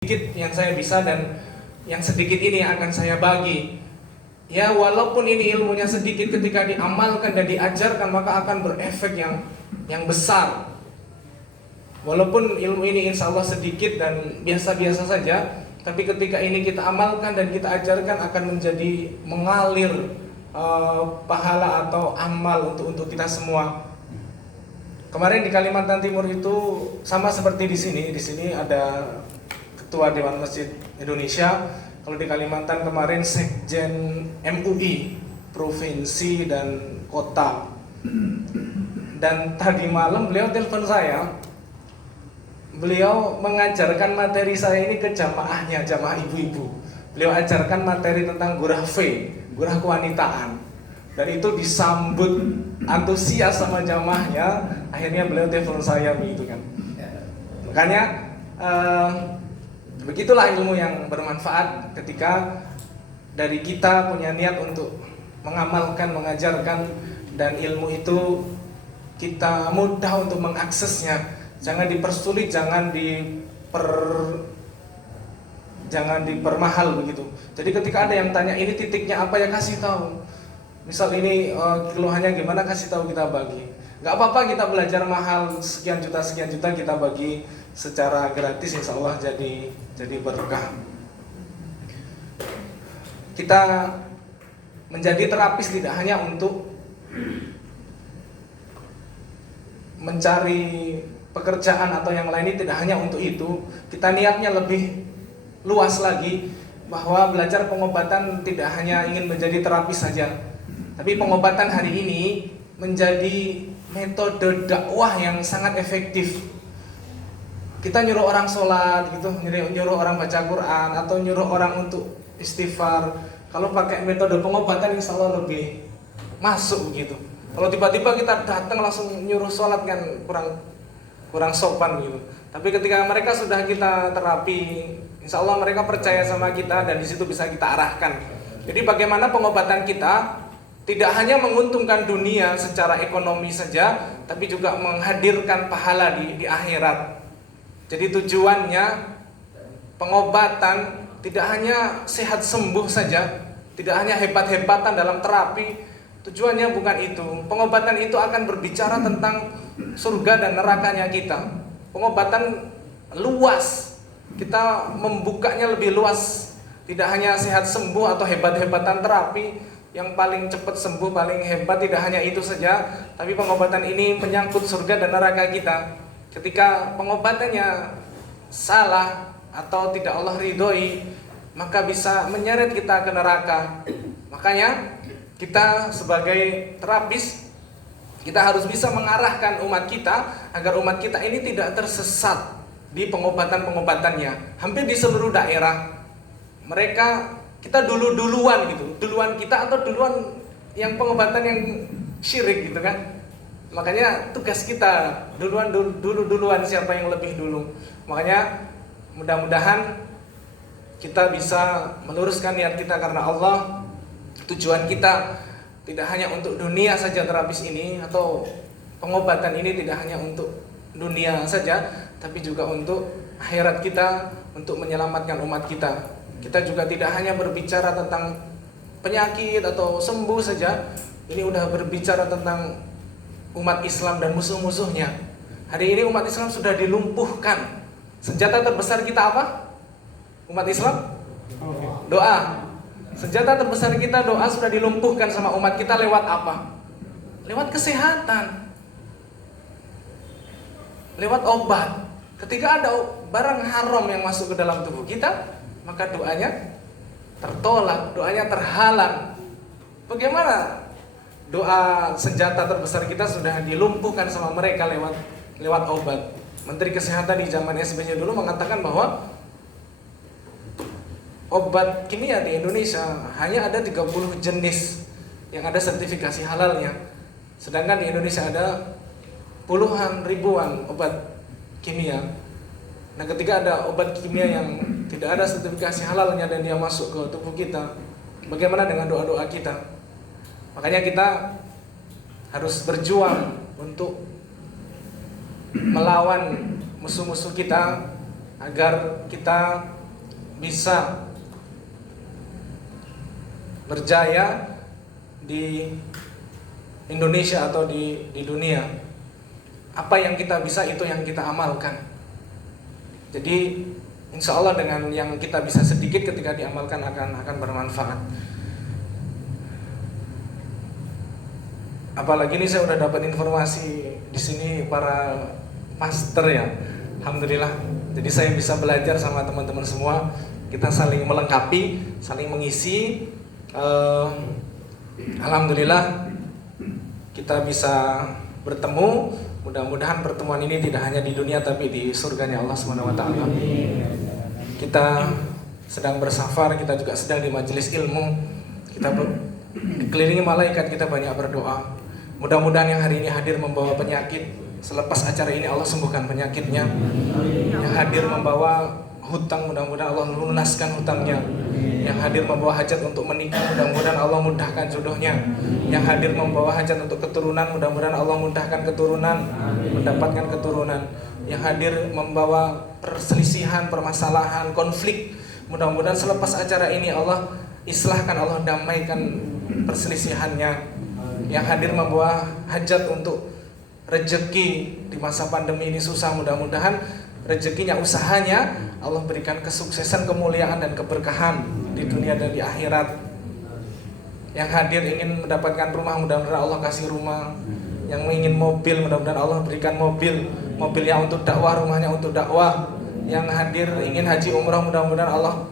Sedikit yang saya bisa dan yang sedikit ini akan saya bagi. Ya, walaupun ini ilmunya sedikit, ketika diamalkan dan diajarkan maka akan berefek yang besar. Walaupun ilmu ini insya Allah sedikit dan biasa-biasa saja, tapi ketika ini kita amalkan dan kita ajarkan akan menjadi mengalir pahala atau amal untuk kita semua. Kemarin di Kalimantan Timur itu sama seperti di sini. Di sini ada Ketua Dewan Masjid Indonesia. Kalau di Kalimantan kemarin Sekjen MUI provinsi dan kota. Dan tadi malam beliau telepon saya. Beliau mengajarkan materi saya ini ke jamaahnya, jamaah ibu-ibu. Beliau ajarkan materi tentang gurah gurah kewanitaan. Dan itu disambut antusias sama jamaahnya. Akhirnya beliau telepon saya begitu kan. Makanya begitulah ilmu yang bermanfaat ketika dari kita punya niat untuk mengamalkan, mengajarkan, dan ilmu itu kita mudah untuk mengaksesnya. Jangan dipersulit, jangan dipermahal begitu. Jadi ketika ada yang tanya ini titiknya apa, ya kasih tahu. Misal ini keluhannya gimana, kasih tahu, kita bagi. Gak apa-apa kita belajar mahal sekian juta kita bagi secara gratis, insya Allah jadi berkah. Kita menjadi terapis tidak hanya untuk mencari pekerjaan atau yang lain, tidak hanya untuk itu. Kita niatnya lebih luas lagi, bahwa belajar pengobatan tidak hanya ingin menjadi terapis saja, tapi pengobatan hari ini menjadi metode dakwah yang sangat efektif. Kita nyuruh orang sholat gitu, nyuruh orang baca Quran, atau nyuruh orang untuk istighfar. Kalau pakai metode pengobatan insya Allah lebih masuk gitu. Kalau tiba-tiba kita datang langsung nyuruh sholat kan kurang sopan gitu. Tapi ketika mereka sudah kita terapi, insya Allah mereka percaya sama kita dan di situ bisa kita arahkan. Jadi bagaimana pengobatan kita tidak hanya menguntungkan dunia secara ekonomi saja, tapi juga menghadirkan pahala di akhirat. Jadi tujuannya pengobatan tidak hanya sehat sembuh saja, tidak hanya hebat-hebatan dalam terapi. Tujuannya bukan itu. Pengobatan itu akan berbicara tentang surga dan nerakanya kita. Pengobatan luas. Kita membukanya lebih luas. Tidak hanya sehat sembuh atau hebat-hebatan terapi, yang paling cepat sembuh, paling hebat, tidak hanya itu saja, tapi pengobatan ini menyangkut surga dan neraka kita. Ketika pengobatannya salah atau tidak Allah ridhoi, maka bisa menyeret kita ke neraka. Makanya kita sebagai terapis, kita harus bisa mengarahkan umat kita agar umat kita ini tidak tersesat di pengobatan-pengobatannya. Hampir di seluruh daerah kita duluan gitu, duluan kita atau duluan yang pengobatan yang syirik gitu kan. Makanya tugas kita duluan siapa yang lebih dulu. Makanya mudah-mudahan kita bisa meluruskan niat kita karena Allah. Tujuan kita tidak hanya untuk dunia saja terapis ini, atau pengobatan ini tidak hanya untuk dunia saja, tapi juga untuk akhirat kita, untuk menyelamatkan umat kita. Kita juga tidak hanya berbicara tentang penyakit atau sembuh saja, ini udah berbicara tentang umat Islam dan musuh-musuhnya. Hari ini umat Islam sudah dilumpuhkan. Senjata terbesar kita apa? Umat Islam? Doa. Senjata terbesar kita doa, sudah dilumpuhkan sama umat kita lewat apa? Lewat kesehatan. Lewat obat. Ketika ada barang haram yang masuk ke dalam tubuh kita, maka doanya tertolak, doanya terhalang. Bagaimana? Doa senjata terbesar kita sudah dilumpuhkan sama mereka lewat obat. Menteri Kesehatan di zaman SBY dulu mengatakan bahwa obat kimia di Indonesia hanya ada 30 jenis yang ada sertifikasi halalnya. Sedangkan di Indonesia ada puluhan ribuan obat kimia. Nah, ketika ada obat kimia yang tidak ada sertifikasi halalnya dan dia masuk ke tubuh kita, bagaimana dengan doa-doa kita? Makanya kita harus berjuang untuk melawan musuh-musuh kita agar kita bisa berjaya di Indonesia atau di dunia. Apa yang kita bisa itu yang kita amalkan. Jadi insya Allah dengan yang kita bisa sedikit ketika diamalkan akan bermanfaat. Apalagi ini saya udah dapat informasi di sini para master ya, alhamdulillah. Jadi saya bisa belajar sama teman-teman semua. Kita saling melengkapi, saling mengisi. Alhamdulillah kita bisa bertemu. Mudah-mudahan pertemuan ini tidak hanya di dunia tapi di surganya Allah Subhanahu wa taala. Kita sedang bersafar, kita juga sedang di majelis ilmu. Kita dikelilingi malaikat, kita banyak berdoa. Mudah-mudahan yang hari ini hadir membawa penyakit, selepas acara ini Allah sembuhkan penyakitnya. Yang hadir membawa hutang, mudah-mudahan Allah lunaskan hutangnya. Yang hadir membawa hajat untuk menikah, mudah-mudahan Allah mudahkan jodohnya. Yang hadir membawa hajat untuk keturunan, mudah-mudahan Allah mudahkan keturunan, mendapatkan keturunan. Yang hadir membawa perselisihan, permasalahan, konflik, mudah-mudahan selepas acara ini Allah islahkan, Allah damaikan perselisihannya. Yang hadir membawa hajat untuk rezeki di masa pandemi ini susah, mudah-mudahan rezekinya, usahanya Allah berikan kesuksesan, kemuliaan dan keberkahan di dunia dan di akhirat. Yang hadir ingin mendapatkan rumah, mudah-mudahan Allah kasih rumah. Yang ingin mobil, mudah-mudahan Allah berikan mobil. Mobilnya untuk dakwah, rumahnya untuk dakwah. Yang hadir ingin haji umrah, mudah-mudahan Allah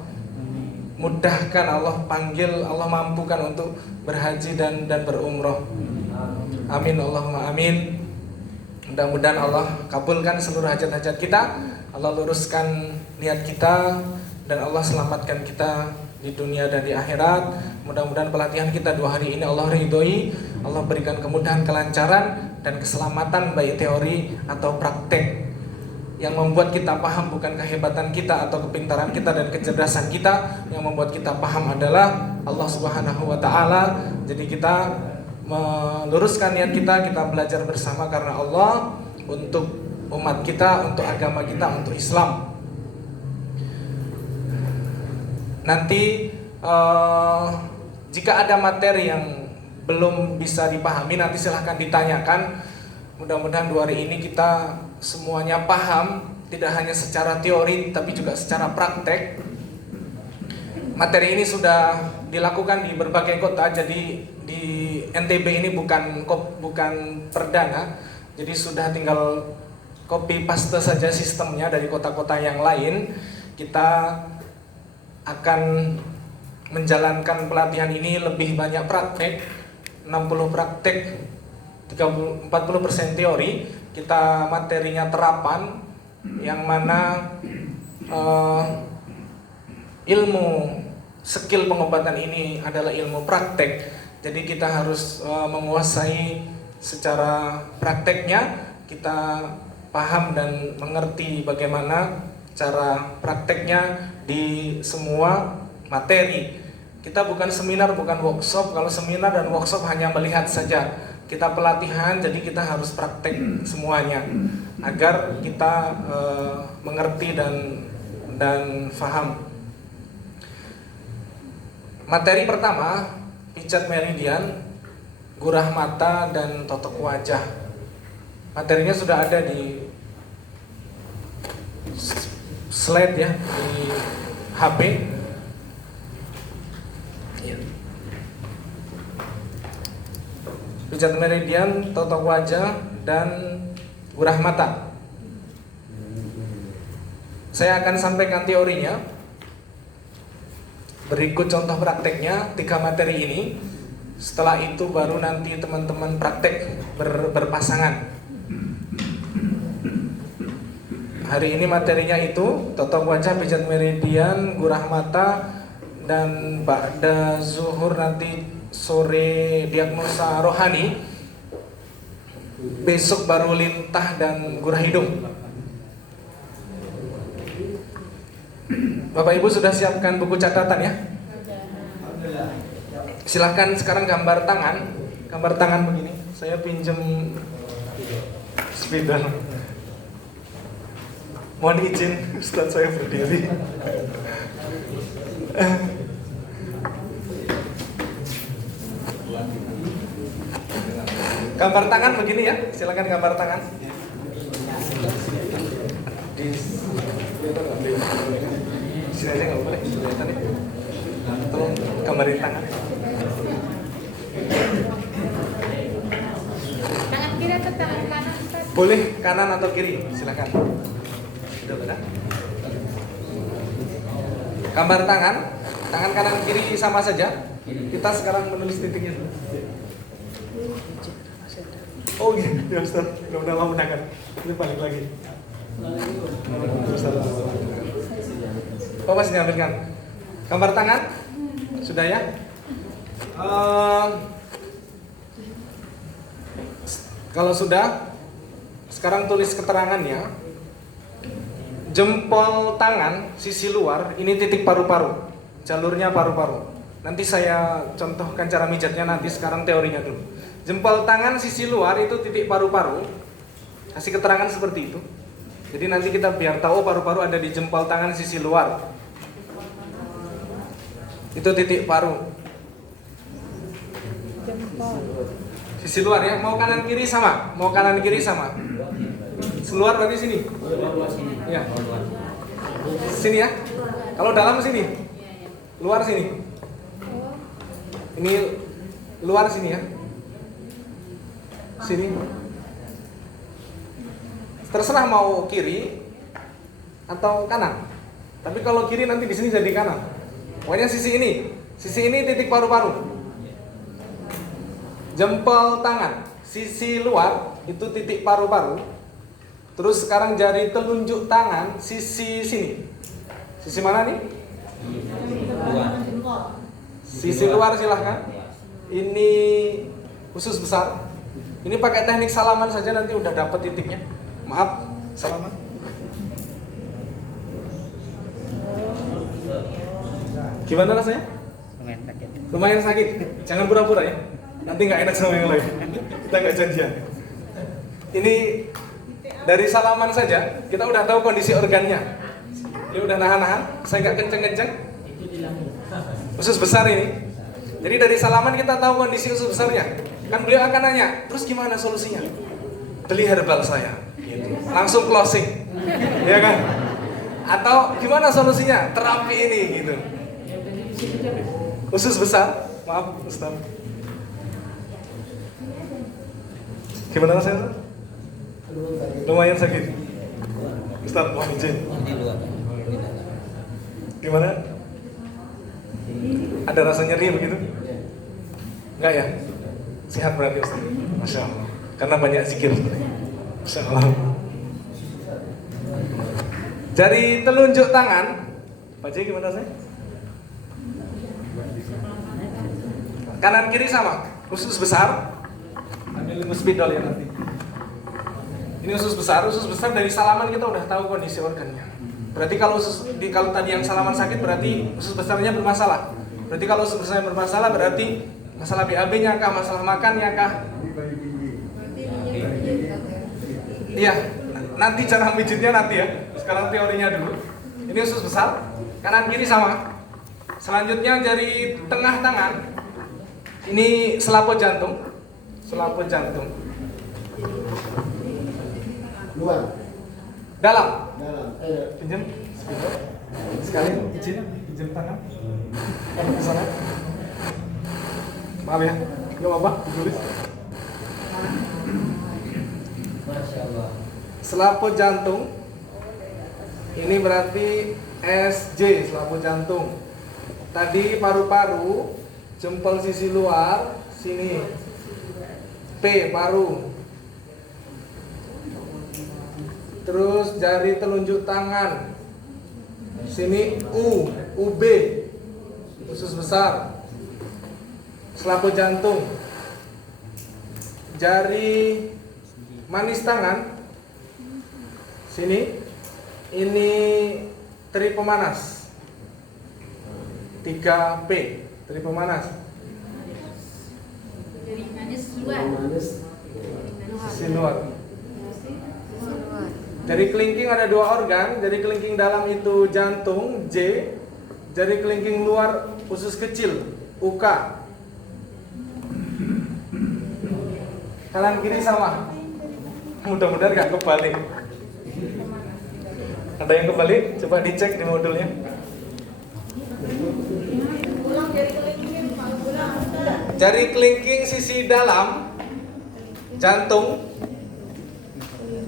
mudahkan, Allah panggil, Allah mampukan untuk berhaji dan berumrah. Amin Allahumma amin. Mudah-mudahan Allah kabulkan seluruh hajat-hajat kita, Allah luruskan niat kita, dan Allah selamatkan kita di dunia dan di akhirat. Mudah-mudahan pelatihan kita 2 hari ini Allah ridhoi, Allah berikan kemudahan, kelancaran dan keselamatan baik teori atau praktek. Yang membuat kita paham bukan kehebatan kita atau kepintaran kita dan kecerdasan kita, yang membuat kita paham adalah Allah Subhanahu wa taala. Jadi kita meluruskan niat kita, kita belajar bersama karena Allah, untuk umat kita, untuk agama kita, untuk Islam. Nanti jika ada materi yang belum bisa dipahami, nanti silahkan ditanyakan. Mudah-mudahan 2 hari ini kita semuanya paham, tidak hanya secara teori tapi juga secara praktek. Materi ini sudah dilakukan di berbagai kota, jadi di NTB ini bukan perdana, jadi sudah tinggal copy paste saja sistemnya dari kota-kota yang lain. Kita akan menjalankan pelatihan ini lebih banyak praktek, 60 praktek, 40% teori. Kita materinya terapan, yang mana ilmu skill pengobatan ini adalah ilmu praktek. Jadi kita harus menguasai secara prakteknya, kita paham dan mengerti bagaimana cara prakteknya di semua materi. Kita bukan seminar, bukan workshop. Kalau seminar dan workshop hanya melihat saja. Kita pelatihan, jadi kita harus praktek semuanya agar kita mengerti dan faham. Materi pertama, pijat meridian, gurah mata dan totok wajah. Materinya sudah ada di slide ya, di HP. Pijat meridian, totok wajah, dan gurah mata. Saya akan sampaikan teorinya. Berikut contoh prakteknya, 3 materi ini. Setelah itu baru nanti teman-teman praktek berpasangan. Hari ini materinya itu totok wajah, pijat meridian, gurah mata, dan ba'da zuhur nanti sore diagnosa rohani. Besok baru lintah dan gurah hidung. Bapak Ibu sudah siapkan buku catatan ya? Silahkan sekarang gambar tangan begini. Saya pinjem spidol. Mohon izin Ustaz saya berdiri. Gambar tangan begini ya, silakan gambar tangan. Di sini aja nggak boleh, kelihatan ya. Tolong gambarin tangan. Tangan kiri atau tangan kanan? Boleh kanan atau kiri, silakan. Sudah benar. Gambar tangan, tangan kanan kiri sama saja. Kita sekarang menulis titiknya dulu. Oh iya, ya Ustaz, udah lama mendengar. Ini balik lagi. Oh masih diambilkan. Gambar tangan, sudah ya. Kalau sudah, sekarang tulis keterangannya. Jempol tangan sisi luar ini titik paru-paru, jalurnya paru-paru. Nanti saya contohkan cara mijatnya nanti. Sekarang teorinya dulu. Jempol tangan sisi luar itu titik paru-paru. Kasih keterangan seperti itu. Jadi nanti kita biar tahu paru-paru ada di jempol tangan sisi luar. Itu titik paru. Sisi luar ya. Mau kanan kiri sama. Mau kanan kiri sama. Seluar berarti sini. Ya. Sini ya. Kalau dalam sini. Luar sini. Ini luar sini ya. Sini. Terserah mau kiri atau kanan. Tapi kalau kiri nanti di sini jadi kanan. Pokoknya sisi ini. Sisi ini titik paru-paru. Jempol tangan sisi luar itu titik paru-paru. Terus sekarang jari telunjuk tangan sisi sini. Sisi mana nih? Sisi luar silahkan. Ini usus besar. Ini pakai teknik salaman saja nanti udah dapat titiknya. Maaf, salaman. Gimana rasanya? Lumayan sakit. Lumayan sakit. Jangan pura-pura ya. Nanti nggak enak sama yang lain. Kita nggak janjian. Ini dari salaman saja kita udah tahu kondisi organnya. Ini udah nahan-nahan. Saya nggak kenceng-kenceng. Usus besar ini. Jadi dari salaman kita tahu kondisi usus besarnya. Kan beliau akan nanya, terus gimana solusinya? Beli herbal saya. Gitu. Langsung closing. Ya kan? Atau gimana solusinya? Terapi ini gitu. Usus besar. Maaf, Ustaz. Gimana rasanya? Lumayan sakit. Ustaz, mohon izin. Gimana? Ada rasa nyeri begitu? Enggak ya? Sehat berarti Ustaz. Masya Allah. Karena banyak zikir. Masya Allah. Jari telunjuk tangan. Pak J, gimana saya? Kanan kiri sama. Usus besar. Ambil spidol ya nanti. Ini usus besar dari salaman kita udah tahu kondisi organnya. Berarti kalau kalau tadi yang salaman sakit berarti usus besarnya bermasalah. Berarti kalau usus besarnya bermasalah berarti masalah BAB-nya kah, masalah makannya kah? Iya, nanti cara mijitnya nanti ya. Sekarang teorinya dulu. Ini usus besar, kanan kiri sama. Selanjutnya jari tengah tangan. Ini selaput jantung. Selaput jantung. Luar. Dalam. Dalam. Pinjam. Sekali izin tangan. Kamu ke sana. Maaf ya. Enggak apa-apa, ditulis. Masya Allah. Selaput jantung. Ini berarti SJ, selaput jantung. Tadi paru-paru, jempol sisi luar, sini. P, paru. Terus jari telunjuk tangan. Sini U, UB. Usus besar. Selaput jantung. Jari manis tangan. Sini. Ini teri pemanas. 3P, teri pemanas. Dari manis luar. Manis. Sisi luar. Jari kelingking ada 2 organ, jari kelingking dalam itu jantung, J, jari kelingking luar usus kecil, UK. Kanan kiri sama. Mudah-mudahan gak kebalik. Ada yang kebalik? Coba dicek di modulnya. Jari kelingking sisi dalam jantung,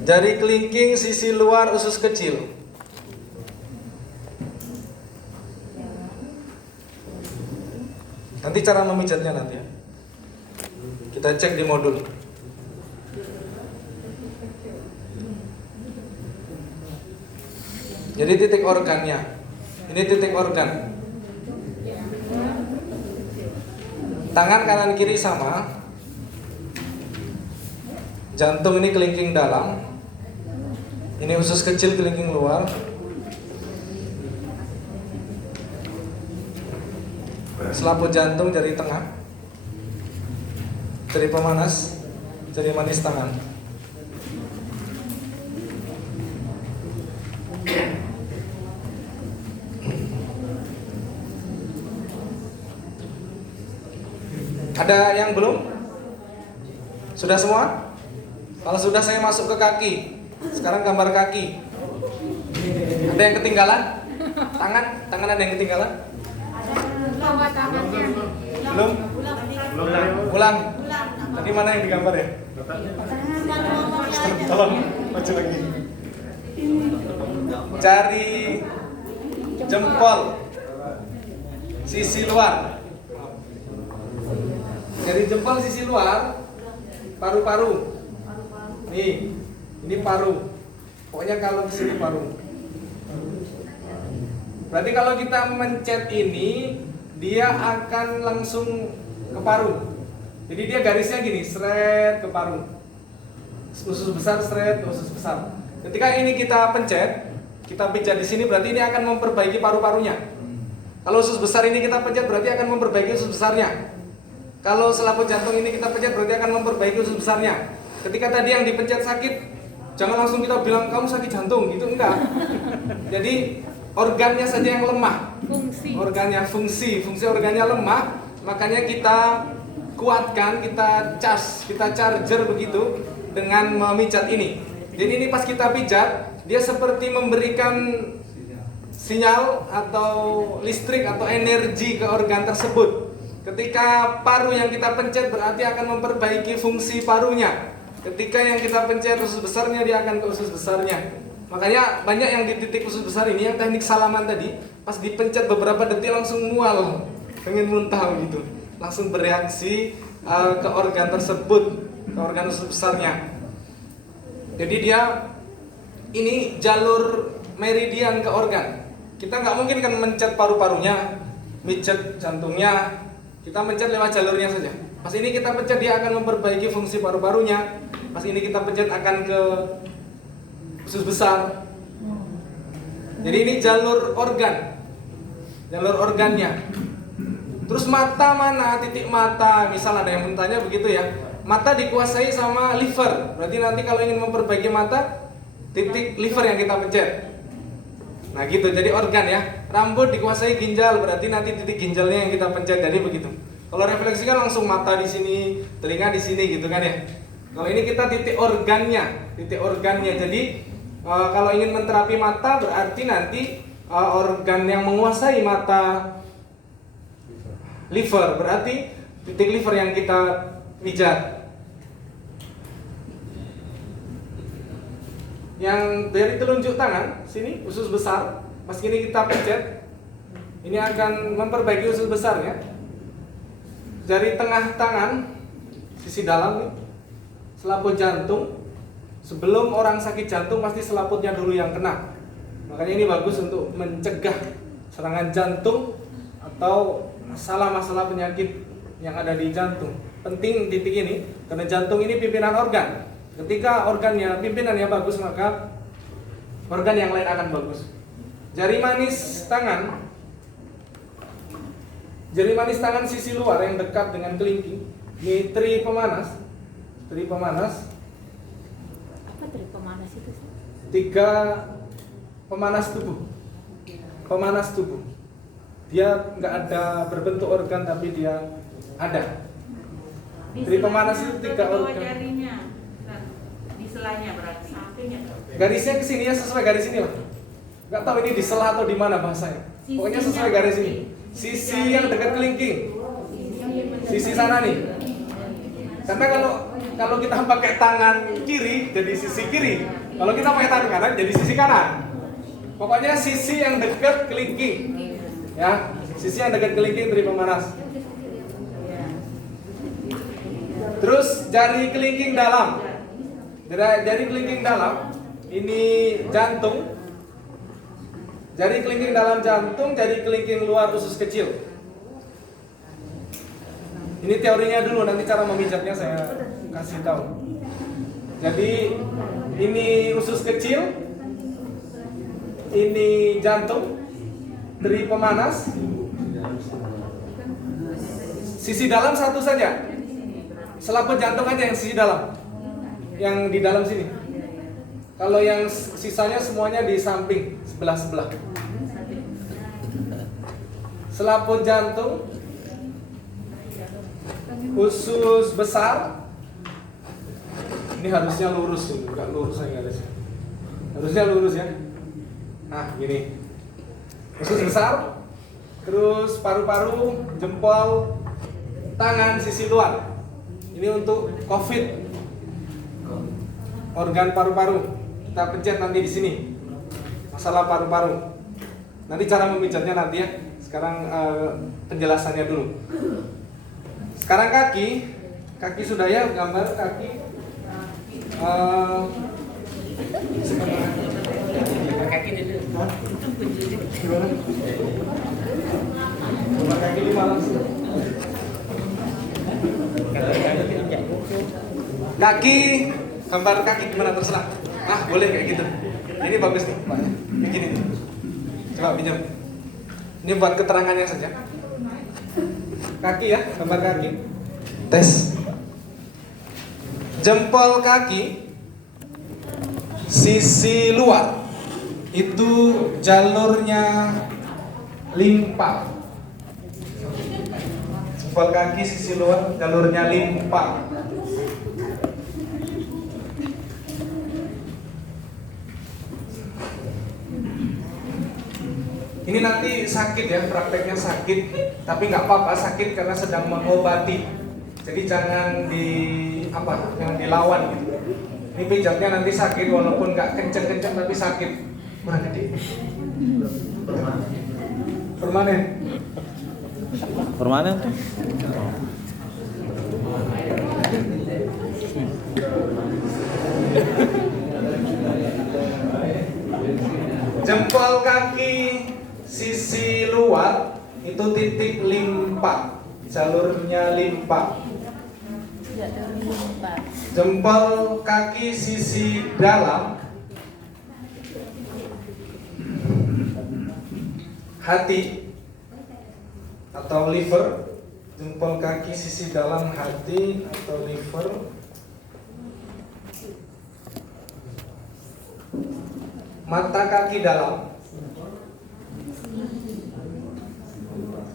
jari kelingking sisi luar usus kecil. Nanti cara memijatnya nanti ya. Kita cek di modul. Jadi titik organnya. Ini titik organ. Tangan kanan kiri sama. Jantung ini kelingking dalam. Ini usus kecil kelingking luar. Selaput jantung jari tengah. Jari pemanas, jari manis tangan. Ada yang belum? Sudah semua? Kalau sudah saya masuk ke kaki. Sekarang gambar kaki. Ada yang ketinggalan? Tangan ada yang ketinggalan? Bawa tangannya. Belum? Ulang. Tadi mana yang digambar ya? Tolong maju lagi. Jari jempol sisi luar. Jari jempol sisi luar, paru-paru. Nih, ini paru. Pokoknya kalau ke sini paru. Berarti kalau kita mencet ini, dia akan langsung ke paru. Jadi dia garisnya gini, seret ke paru. Usus besar, seret, usus besar. Ketika ini kita pencet, kita pijat di sini, berarti ini akan memperbaiki paru-parunya. Kalau usus besar ini kita pencet, berarti akan memperbaiki usus besarnya. Kalau selaput jantung ini kita pencet, berarti akan memperbaiki usus besarnya. Ketika tadi yang dipencet sakit, jangan langsung kita bilang kamu sakit jantung, gitu enggak. Jadi organnya saja yang lemah. Fungsi organnya lemah, makanya kita kuatkan, kita charger begitu dengan memijat ini. Jadi ini pas kita pijat, dia seperti memberikan sinyal atau listrik atau energi ke organ tersebut. Ketika paru yang kita pencet berarti akan memperbaiki fungsi parunya. Ketika yang kita pencet usus besarnya, dia akan ke usus besarnya. Makanya banyak yang di titik usus besar ini, yang teknik salaman tadi, pas dipencet beberapa detik langsung mual, pengen muntah gitu, langsung bereaksi ke organ tersebut, ke organ usus besarnya. Jadi dia ini jalur meridian ke organ. Kita nggak mungkin kan mencet paru-parunya, mijet jantungnya. Kita mencet lewat jalurnya saja. Pas ini kita pencet, dia akan memperbaiki fungsi paru-parunya. Pas ini kita pencet akan ke usus besar. Jadi ini jalur organ, jalur organnya. Terus mata mana? Titik mata. Misal ada yang bertanya begitu ya. Mata dikuasai sama liver. Berarti nanti kalau ingin memperbaiki mata, titik liver yang kita pencet. Nah gitu, jadi organ ya. Rambut dikuasai ginjal, berarti nanti titik ginjalnya yang kita pencet. Jadi begitu. Kalau refleksi kan langsung mata di sini, telinga di sini gitu kan ya. Kalau ini kita titik organnya, Jadi kalau ingin menterapi mata berarti nanti organ yang menguasai mata liver, berarti titik liver yang kita pijat. Yang dari telunjuk tangan sini usus besar, pas ini kita pencet, ini akan memperbaiki usus besarnya. Jari tengah tangan sisi dalam nih, selaput jantung. Sebelum orang sakit jantung pasti selaputnya dulu yang kena. Makanya ini bagus untuk mencegah serangan jantung atau masalah-masalah penyakit yang ada di jantung. Penting titik ini karena jantung ini pimpinan organ. Ketika organnya, pimpinannya bagus, maka organ yang lain akan bagus. Jari manis tangan sisi luar yang dekat dengan kelingking. Ini tri pemanas. Apa dari pemanas itu sih? 3 pemanas tubuh. Pemanas tubuh. Dia nggak ada berbentuk organ tapi dia ada. Jadi pemanas itu 3 organ. Jarinya. Di selanya berarti. Garisnya ke sini ya, sesuai garis ini lah. Nggak tahu ini di sela atau di mana bahasanya. Pokoknya sesuai garis ini. Sisi yang dekat kelingking. Sisi sana nih. Karena kalau kita pakai tangan kiri jadi sisi kiri. Kalau kita pakai tangan kanan jadi sisi kanan. Pokoknya sisi yang dekat kelingking. Ya, sisi yang dekat kelingking beri pemanas. Terus jari kelingking dalam. Jari kelingking dalam ini jantung. Jari kelingking dalam jantung, jari kelingking luar usus kecil. Ini teorinya dulu, nanti cara memijatnya saya kasih tahu. Jadi ini usus kecil, ini jantung, beri pemanas. Sisi dalam satu saja. Selaput jantung aja yang sisi dalam. Yang di dalam sini. Kalau yang sisanya semuanya di samping, sebelah-sebelah. Selaput jantung, usus besar. Ini harusnya lurus dulu, nggak lurus aja harusnya. Harusnya lurus ya. Nah, gini. Usus besar, terus paru-paru, jempol, tangan sisi luar. Ini untuk COVID. Organ paru-paru. Kita pencet nanti di sini. Masalah paru-paru. Nanti cara memijatnya nanti ya. Sekarang penjelasannya dulu. Sekarang kaki sudah ya, gambar kaki. Kaki dulu. Gambar kaki 5 langsung. Kaki, gambar kaki gimana terserah. Ah, boleh kayak gitu. Ini bagus nih, Pak. Begini nih. Coba pinjam. Ini buat keterangannya saja. Kaki ya, gambar kaki. Tes. Jempol kaki sisi luar itu jalurnya limpa. Jempol kaki sisi luar jalurnya limpa. Ini nanti sakit ya, prakteknya sakit, tapi nggak apa-apa sakit karena sedang mengobati. Jadi jangan yang dilawan gitu. Ini pijatnya nanti sakit walaupun nggak kenceng-kenceng tapi sakit. Mana gede? Permanen. Permanen tuh. Jempol kaki sisi luar itu titik limpa, jalurnya limpa. Jempol kaki sisi dalam hati atau liver. Jempol kaki sisi dalam hati atau liver. Mata kaki dalam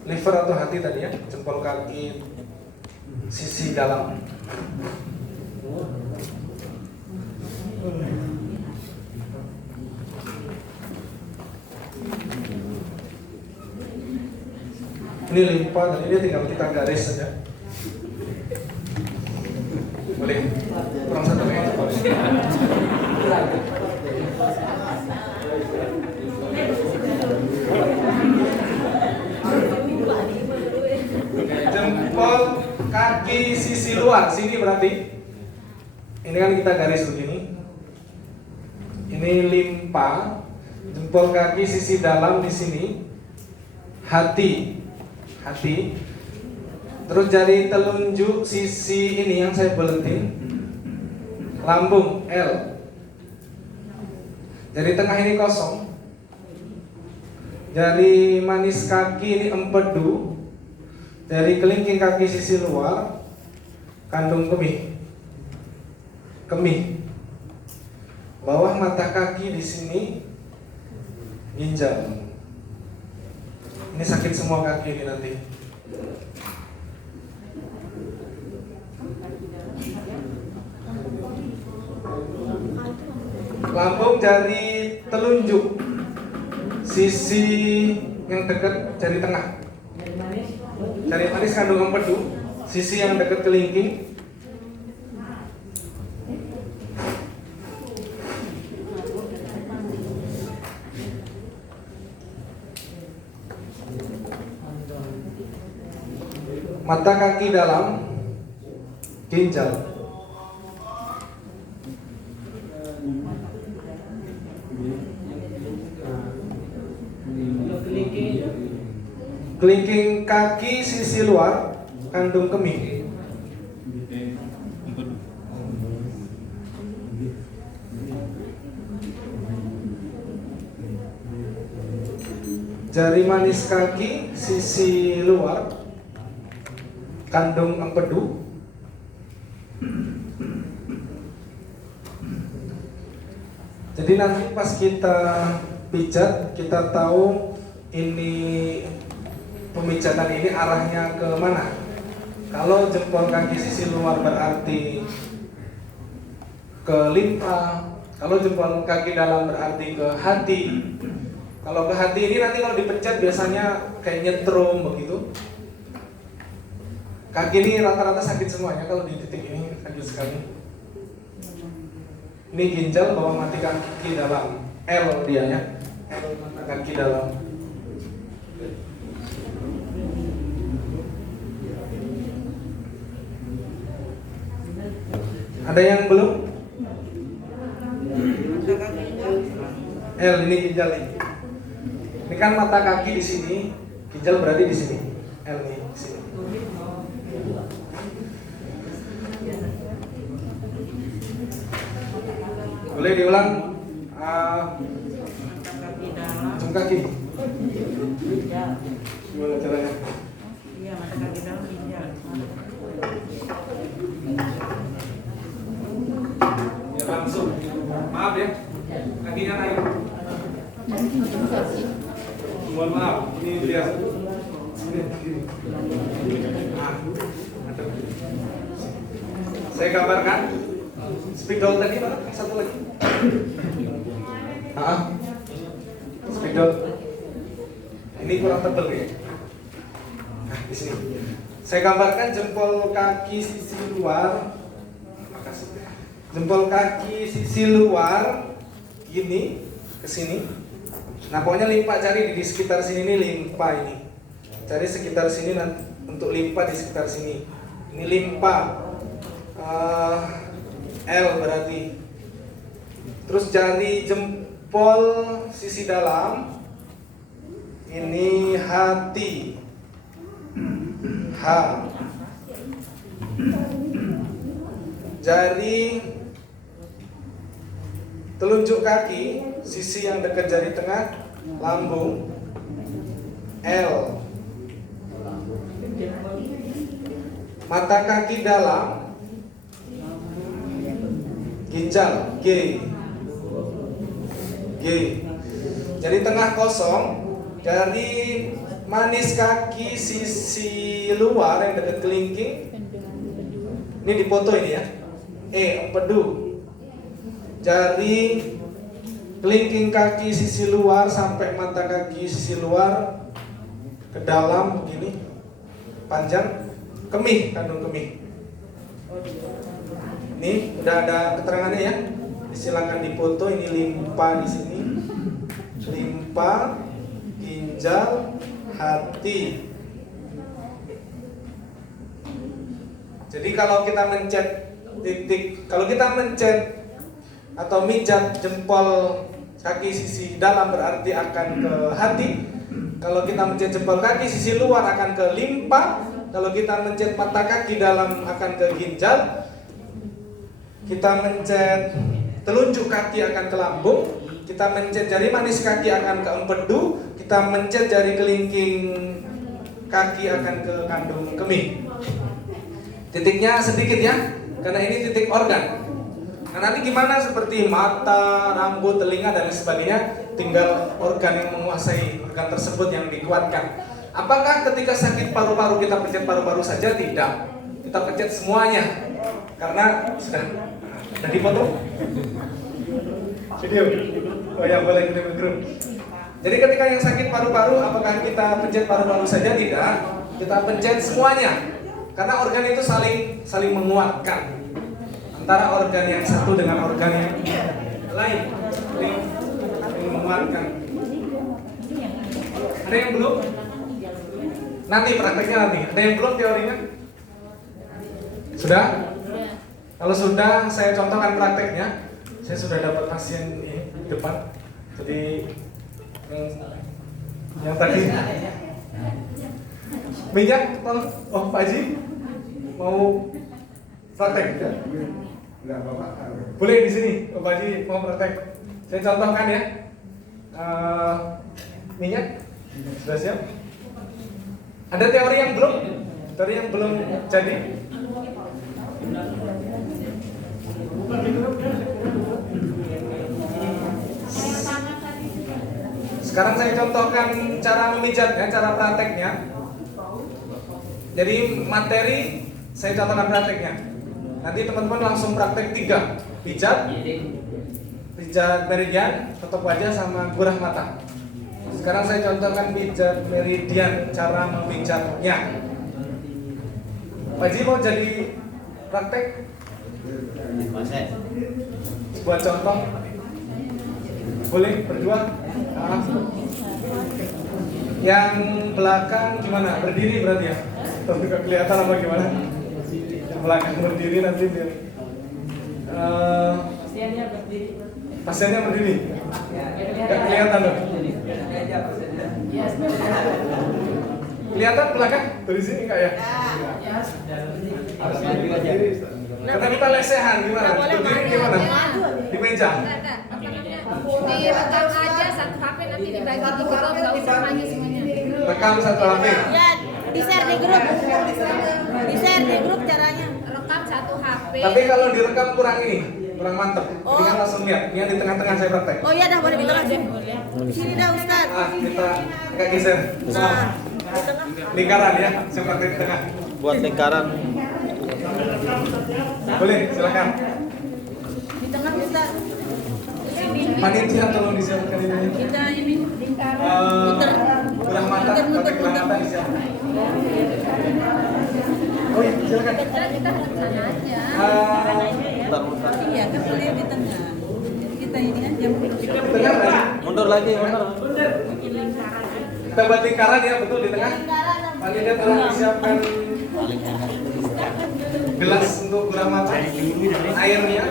liver atau hati tadi ya, jempol kaki sisi dalam. Ini limpa, tadi dia tinggal kita garis saja. Boleh? Kurang satu ya. Jempol kaki sisi luar sini berarti. Ini kan kita garis begini. Ini limpa. Jempol kaki sisi dalam di sini. Hati. Terus jari telunjuk sisi ini yang saya beletin. Lambung L. Jari tengah ini kosong. Jari manis kaki ini empedu. Dari kelingking kaki sisi luar kandung kemih. Bawah mata kaki di sini ginjal. Ini sakit semua kaki ini nanti. Lambung jari telunjuk, sisi yang dekat jari tengah. Jari manis kandung empedu, sisi yang dekat kelingking. Mata kaki dalam ginjal. Kelingking kaki sisi luar kandung kemih. Jari manis kaki sisi luar kandung empedu. Jadi nanti pas kita pijat, kita tahu ini pemijatan ini arahnya ke mana. Kalau jempol kaki sisi luar berarti ke limpa, kalau jempol kaki dalam berarti ke hati. Kalau ke hati ini nanti kalau dipencet biasanya kayak nyetrum begitu. Kaki ini rata-rata sakit semuanya kalau di titik ini sakit sekali. Ini ginjal bawah mata kaki dalam, L dia ya, L mata kaki dalam. Ada yang belum? L ini ginjal ini. Ini kan mata kaki di sini, ginjal berarti di sini. L ini di sini. Boleh diulang? Ujung kaki. Gimana caranya? Iya, mata kaki dalam ginjal. Ya langsung. Maaf ya, kakinya naik. Mohon maaf, ini biasa. Saya gambarkan. Spidol tadi mana? Satu lagi. Spidol. Ini kurang tebal ya. Nah, di sini. Saya gambarkan jempol kaki sisi luar. Makasih. Jempol kaki sisi luar gini ke sini. Nah, pokoknya limpa cari di sekitar sini nih, limpa ini. Cari sekitar sini nanti untuk limpa di sekitar sini. Ini limpa. L berarti. Terus jari jempol sisi dalam ini hati. H. Jari telunjuk kaki sisi yang dekat jari tengah lambung, L. Mata kaki dalam ginjal, G. Jadi tengah kosong. Dari manis kaki sisi luar yang dekat kelingking. Ini dipoto ini ya. Empedu. Jari kelingking kaki sisi luar sampai mata kaki sisi luar ke dalam begini. Panjang. Kemih, kandung kemih. Ini udah ada keterangannya ya. Silakan dipoto. Ini limpa di sini. Limpa, ginjal, hati. Jadi kalau kita mencet titik, kalau kita mencet atau mijat jempol kaki sisi dalam berarti akan ke hati. Kalau kita mencet jempol kaki sisi luar akan ke limpa. Kalau kita mencet mata kaki dalam akan ke ginjal. Kita mencet telunjuk kaki akan ke lambung. Kita mencet jari manis kaki akan ke empedu. Kita mencet jari kelingking kaki akan ke kandung kemih. Titiknya sedikit ya, karena ini titik organ. Nah, nanti gimana seperti mata, rambut, telinga dan lain sebagainya, tinggal organ yang menguasai organ tersebut yang dikuatkan. Apakah ketika sakit paru-paru kita pencet paru-paru saja? Tidak. Kita pencet semuanya. Karena sudah dipotong. Video. Oh ya, boleh kirim. Jadi ketika yang sakit paru-paru, apakah kita pencet paru-paru saja? Tidak. Kita pencet semuanya. Karena organ itu saling menguatkan antara organ yang satu dengan organ yang lain. Saling menguatkan. Ada yang belum? Nanti prakteknya nanti. Ada yang belum teorinya? Sudah? Kalau sudah, saya contohkan prakteknya. Saya sudah dapat pasien ini di depan. Jadi yang tadi minyak, oh Pak Haji mau praktek? Enggak, Bapak. Boleh di sini, Pak Haji mau praktek. Saya contohkan ya. Minyak sudah siap? Ada teori yang belum? Teori yang belum jadi? Sekarang saya contohkan cara memijatnya, cara prakteknya. Jadi materi saya contohkan prakteknya. Nanti teman-teman langsung praktek 3. Pijat meridian, tutup wajah sama gurah mata. Sekarang saya contohkan pijat meridian, cara memijatnya. Pak Ji mau jadi praktek? Buat contoh. Boleh berdua? Yang belakang gimana? Berdiri berarti ya? Tapi nggak kelihatan apa gimana? Yang belakang berdiri nanti biar pasiennya berdiri. Nggak kelihatan dong? Kelihatan belakang? Dari sini nggak ya? Harus berdiri. Karena kita lesehan gimana? Berdiri gimana? Di meja. Direkam aja satu HP nanti dibagi di grup, nggak usah maju semuanya. Rekam satu HP. Ya, di-share di grup. Di-share di grup caranya. Rekam satu HP. Tapi kalau direkam kurang ini, kurang mantep. Jadi kan langsung lihat. Ini yang di tengah-tengah saya praktek. Oh iya dah, boleh di tengah deh. Sini dah Ustaz. Kita agak geser. Nah, di tengah. Lingkaran ya, saya praktek di tengah. Buat lingkaran. Boleh, silakan. Di tengah Ustaz. Panitia tolong disiapkan ini. Kita ini Gurah mata, pakai gurah mata disiapkan. Oh iya, silakan. Kita rencana aja. Iya, kan beliau di tengah. Kita ini aja. Tengah aja. Mundur lagi, mundur. Kita buat lingkaran ya, betul di tengah. Panitia tolong disiapkan gelas untuk gurah mata, airnya.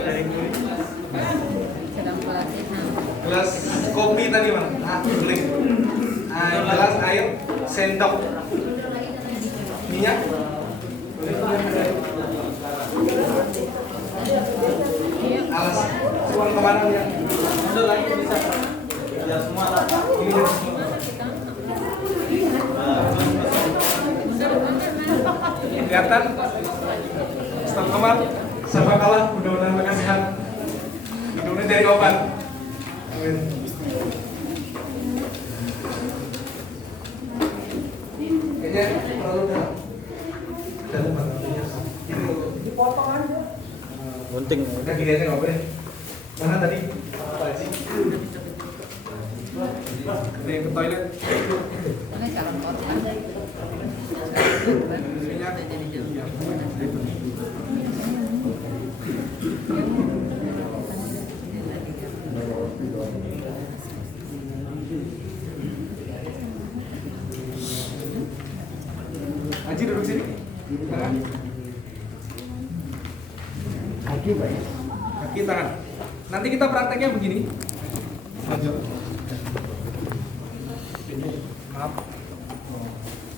Gelas kopi tadi mana? Beli. Gelas air, sendok, minyak. Alas, uang kemana ya? Mundur lagi bisa. Ya semua rata. Ini ya semua. Kelihatan? Stop kamar, sama kalah, mudah-mudahan mereka sehat. Mudah-mudahan dari obat. Amin. Kayaknya terlalu dalam. Dalam bangetnya. Dipotong aja. Gunting. Udah gini aja nggak boleh. Mana tadi? Pak Haji. Nih ke toilet. Haji duduk sini. Kaki baik. Kaki tangan. Nanti kita prakteknya begini. Maaf.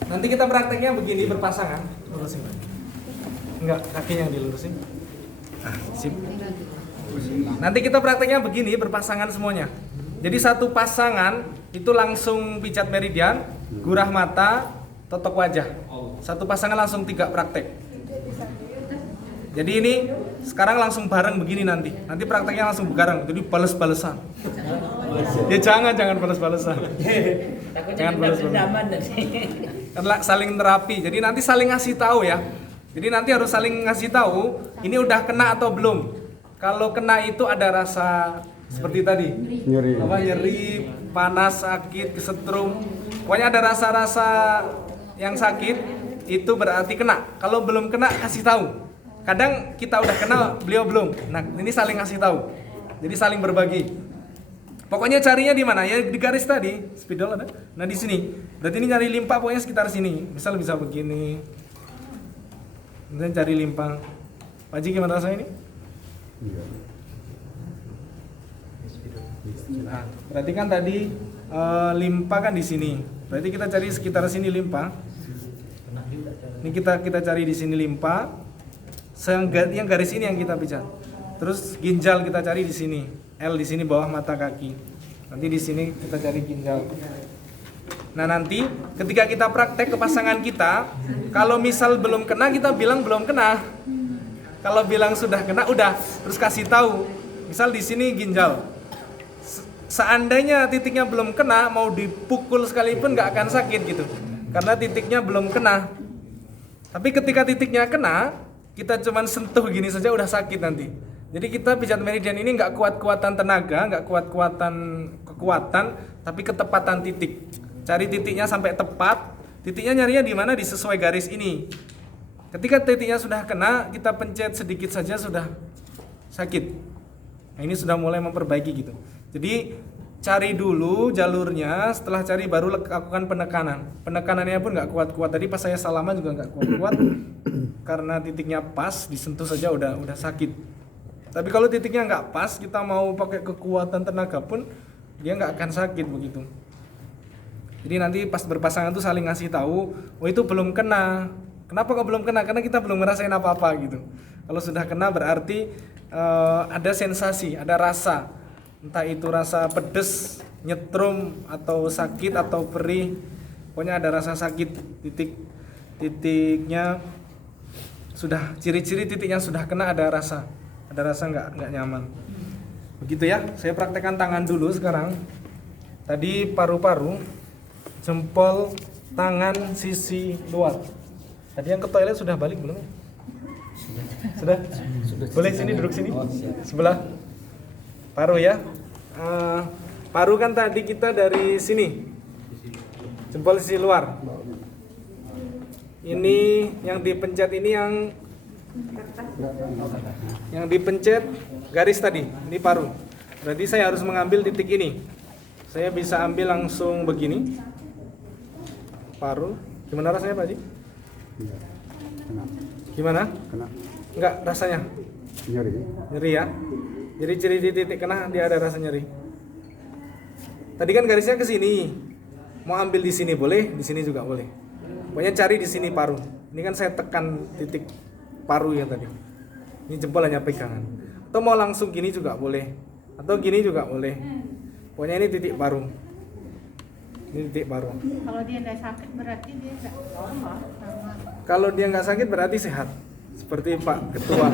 Nanti kita prakteknya begini berpasangan. Lurusin. Enggak, kakinya yang dilurusin. Sip. Nanti kita prakteknya begini berpasangan semuanya. Jadi satu pasangan itu langsung pijat meridian, gurah mata, totok wajah. Satu pasangan langsung 3 praktek. Jadi ini sekarang langsung bareng begini nanti. Nanti prakteknya langsung bareng. Jadi bales-balesan. Ya jangan bales-balesan. Takutnya Jangan kita balas-balas. dendaman nanti. Karena saling terapi. Jadi nanti saling ngasih tahu ya. Jadi nanti harus saling ngasih tahu ini udah kena atau belum. Kalau kena itu ada rasa seperti tadi. Nyeri, panas, sakit, kesetrum. Pokoknya ada rasa-rasa yang sakit itu berarti kena. Kalau belum kena kasih tahu. Kadang kita udah kena, beliau belum. Nah, ini saling ngasih tahu. Jadi saling berbagi. Pokoknya carinya di mana? Ya di garis tadi, spidol ada. Nah, di sini. Berarti ini nyari limpa pokoknya sekitar sini. Misal bisa begini. Kemudian cari limpa. Pak Haji gimana rasanya ini? Nah, berarti kan tadi limpa kan di sini. Berarti kita cari sekitar sini limpa. Ini kita cari di sini limpa. Yang garis ini yang kita pijat. Terus ginjal kita cari di sini. L di sini bawah mata kaki. Nanti di sini kita cari ginjal. Nah, nanti ketika kita praktek ke pasangan kita, kalau misal belum kena kita bilang belum kena. Kalau bilang sudah kena udah, terus kasih tahu. Misal di sini ginjal. Seandainya titiknya belum kena, mau dipukul sekalipun nggak akan sakit gitu. Karena titiknya belum kena. Tapi ketika titiknya kena, kita cuman sentuh gini saja udah sakit nanti. Jadi kita pijat meridian ini nggak kuat-kuatan tenaga, nggak kuat-kuatan kekuatan, tapi ketepatan titik. Cari titiknya sampai tepat. Titiknya nyarinya di mana? Di sesuai garis ini. Ketika titiknya sudah kena, kita pencet sedikit saja sudah sakit. Nah, ini sudah mulai memperbaiki gitu. Jadi cari dulu jalurnya, setelah cari baru lakukan penekanan. Penekanannya pun nggak kuat-kuat. Tadi pas saya salaman juga nggak kuat-kuat, karena titiknya pas, disentuh saja udah sakit. Tapi kalau titiknya nggak pas, kita mau pakai kekuatan tenaga pun dia nggak akan sakit begitu. Jadi nanti pas berpasangan tuh saling ngasih tahu, oh itu belum kena. Kenapa kok belum kena? Karena kita belum ngerasain apa-apa gitu. Kalau sudah kena berarti ada sensasi, ada rasa. Entah itu rasa pedes, nyetrum, atau sakit, atau perih. Pokoknya ada rasa sakit. Titiknya sudah, ciri-ciri titiknya sudah kena ada rasa nggak nyaman. Begitu ya. Saya praktekkan tangan dulu sekarang. Tadi paru-paru, jempol, tangan, sisi luar. Tadi yang ke toilet sudah balik belum? Sudah? Boleh sini, duduk sini. Sebelah. Paru ya. Paru kan tadi kita dari sini. Jempol sisi luar. Ini yang dipencet ini yang dipencet garis tadi. Ini paru. Berarti saya harus mengambil titik ini. Saya bisa ambil langsung begini. Paru. Gimana rasanya Pak Haji? Gimana? Kena. Enggak rasanya? Nyeri ya? Jadi ciri titik kena dia ada rasa nyeri. Tadi kan garisnya ke sini. Mau ambil di sini boleh, di sini juga boleh. Pokoknya cari di sini paru. Ini kan saya tekan titik paru yang tadi. Ini jempol hanya pegangan. Atau mau langsung gini juga boleh. Atau gini juga boleh. Pokoknya ini titik paru. Ini titik paru. Kalau dia nggak sakit berarti dia nggak sama. Kalau dia nggak sakit berarti sehat. Seperti Pak Ketua.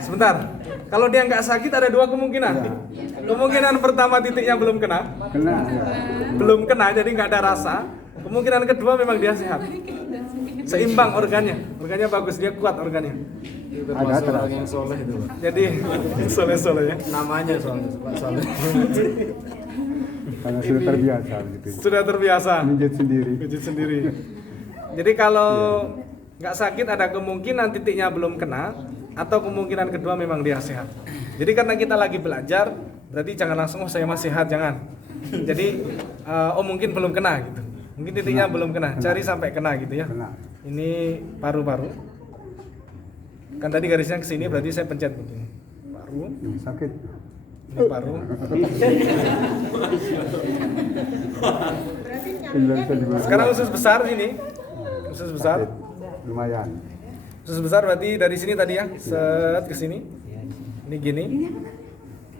Sebentar. Kalau dia nggak sakit ada dua kemungkinan. Kemungkinan pertama titiknya belum kena. Belum kena jadi nggak ada rasa. Kemungkinan kedua memang dia sehat. Seimbang organnya bagus, dia kuat organnya. Ada orang yang soleh itu, Pak. Jadi soleh-soleh ya. Namanya soalnya Pak Soleh. Karena sudah terbiasa gitu. Sudah terbiasa. Mijit sendiri. Jadi kalau nggak sakit ada kemungkinan titiknya belum kena, atau kemungkinan kedua memang dia sehat. Jadi karena kita lagi belajar, berarti jangan langsung saya masih sehat, jangan. Jadi mungkin belum kena gitu. Mungkin titiknya belum kena. Cari sampai kena gitu ya. Ini paru-paru. Kan tadi garisnya ke sini berarti saya pencet begini. Paru. Sakit. Ini paru. Sekarang usus besar ini. Usus besar. Lumayan. Usus besar berarti dari sini tadi ya, set ke sini. Ini gini.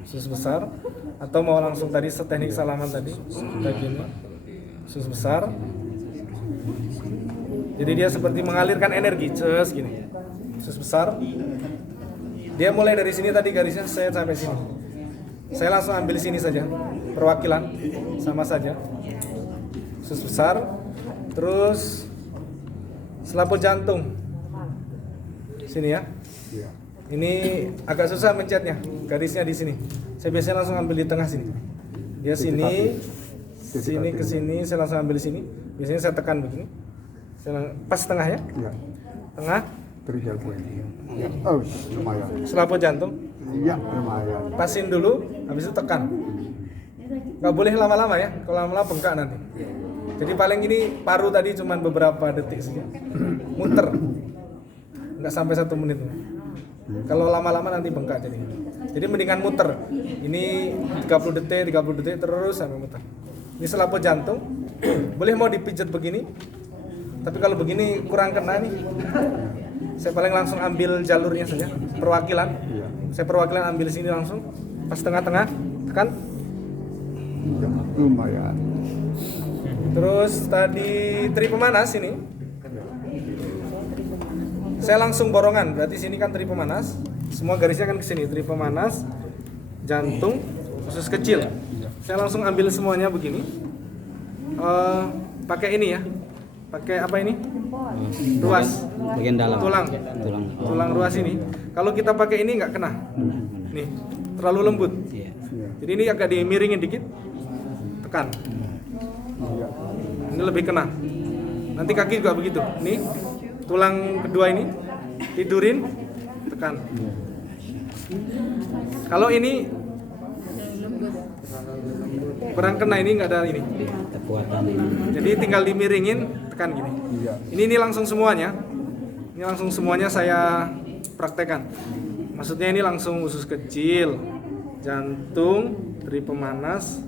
Usus besar. Atau mau langsung tadi seteknik salaman tadi. Kayak gini. Usus besar. Jadi dia seperti mengalirkan energi, ces gini. Usus besar. Dia mulai dari sini tadi garisnya saya sampai sini. Saya langsung ambil sini saja. Perwakilan sama saja. Usus besar. Terus selaput jantung. Sini ya. Iya. Ini agak susah mencetnya. Garisnya di sini. Saya biasanya langsung ambil di tengah sini. Dia sini, sini ke sini, saya langsung ambil di sini. Biasanya saya tekan begini. Pas tengah ya. Iya. Tengah. Trigger point. Oh, lumayan. Selaput jantung. Iya, lumayan. Pasin dulu, habis itu tekan. Nggak boleh lama-lama ya, kalau lama-lama bengkak nanti. Jadi paling ini paru tadi cuma beberapa detik saja. Muter. Nggak sampai 1 menit. Kalau lama-lama nanti bengkak jadi. Jadi mendingan muter. Ini 30 detik terus sampai muter. Ini selaput jantung. Boleh mau dipijat begini. Tapi kalau begini kurang kena nih. Saya paling langsung ambil jalurnya saja, perwakilan. Iya. Saya perwakilan ambil sini langsung, pas tengah-tengah, tekan. Iya, lumayan. Terus tadi teri pemanas ini, saya langsung borongan. Berarti sini kan teri pemanas, semua garisnya kan ke sini. Teri pemanas, jantung, usus kecil. Saya langsung ambil semuanya begini. Pakai ini ya. Pakai apa ini? Ruas. Bagian dalam. Tulang ruas ini. Kalau kita pakai ini nggak kena. Nih, terlalu lembut. Iya. Jadi ini agak dimiringin dikit. Tekan. Iya. Ini lebih kena. Nanti kaki juga begitu. Nih, tulang kedua ini tidurin, tekan. Kalau ini kurang kena, ini nggak ada ini. Kekuatan. Jadi tinggal dimiringin, tekan gini. Iya. Ini langsung semuanya. Ini langsung semuanya saya praktekkan. Maksudnya ini langsung usus kecil, jantung, teri pemanas.